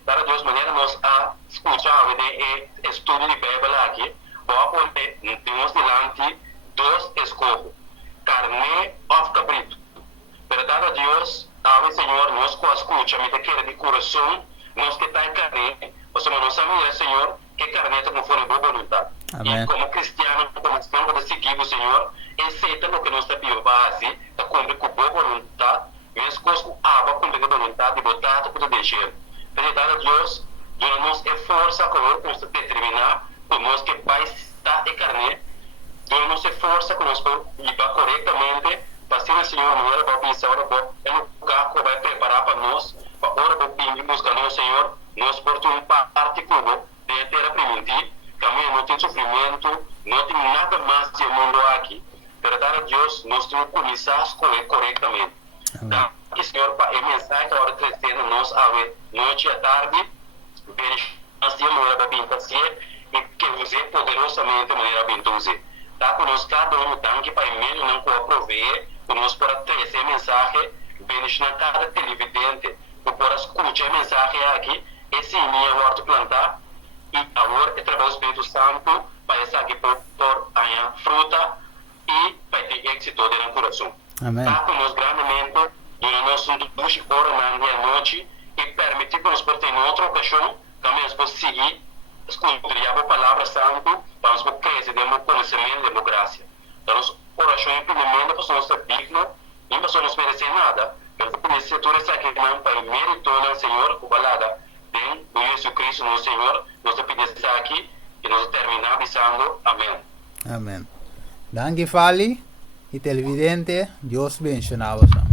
Verdade, Deus, maneira nós a escutar o estudo de Bíblia aqui, vamos poder, temos delante dois escolhos, carne ou cabrito. Verdade, Deus, ave Senhor, nós com a escuta, me daquele de coração, nós que está em carne, você não sabe, Senhor, que carne está conforme a boa vontade. Amém. E como cristiano, como estamos a seguir o Senhor, aceita o que nós está pedindo base, está cumprindo com boa vontade, mesmo com a água cumprir com a vontade de botar tudo de jeito. Verdade, Deus, dá-nos a força como nós determinar, por nós que vai estar em carne, dá-nos a força que nós podemos levar corretamente, para ser, Senhor, maneira para pensar, é um lugar que vai preparar para nós, para hora para pedir, buscar nós, Senhor, nós portamos um parte como de terra primitiva, caminho não tem sofrimento, não tem nada mais de mundo aqui. Verdade, Deus, nós temos que começar a escolher corretamente. Tá? Que, Senhor, para a mensagem que a hora crescendo, nós, a noite e à tarde, bem, assim, a maneira para pintar e que use poderosamente a maneira para pintar. Tá conosco cada um, tanque para e-mail, não pode prover, conosco para trazer a mensagem, bendicionar cada televidente, para escutar a mensagem aqui, esse minha horta plantar, e agora é trabalho do Espírito Santo, para essa aqui por a fruta, e para ter êxito dentro do coração. Amém. Tá conosco grandemente, durante nosso 2 horas na noite, e permitir que nós portem em outra ocasião, também nós podemos seguir, escutar a palavra santa, para nós crescer dentro do conhecimento e democracia. Então, nós oração implementa para nós ser digno, e para nós merecer nada. Mas por esse setor está aqui para meritar ao Senhor, o balada, bem, do Jesus Cristo, nosso Senhor, nós pedimos aqui, e nós terminamos dizendo amém. Amém. Danke, fale, e televidente, Deus abençoe você.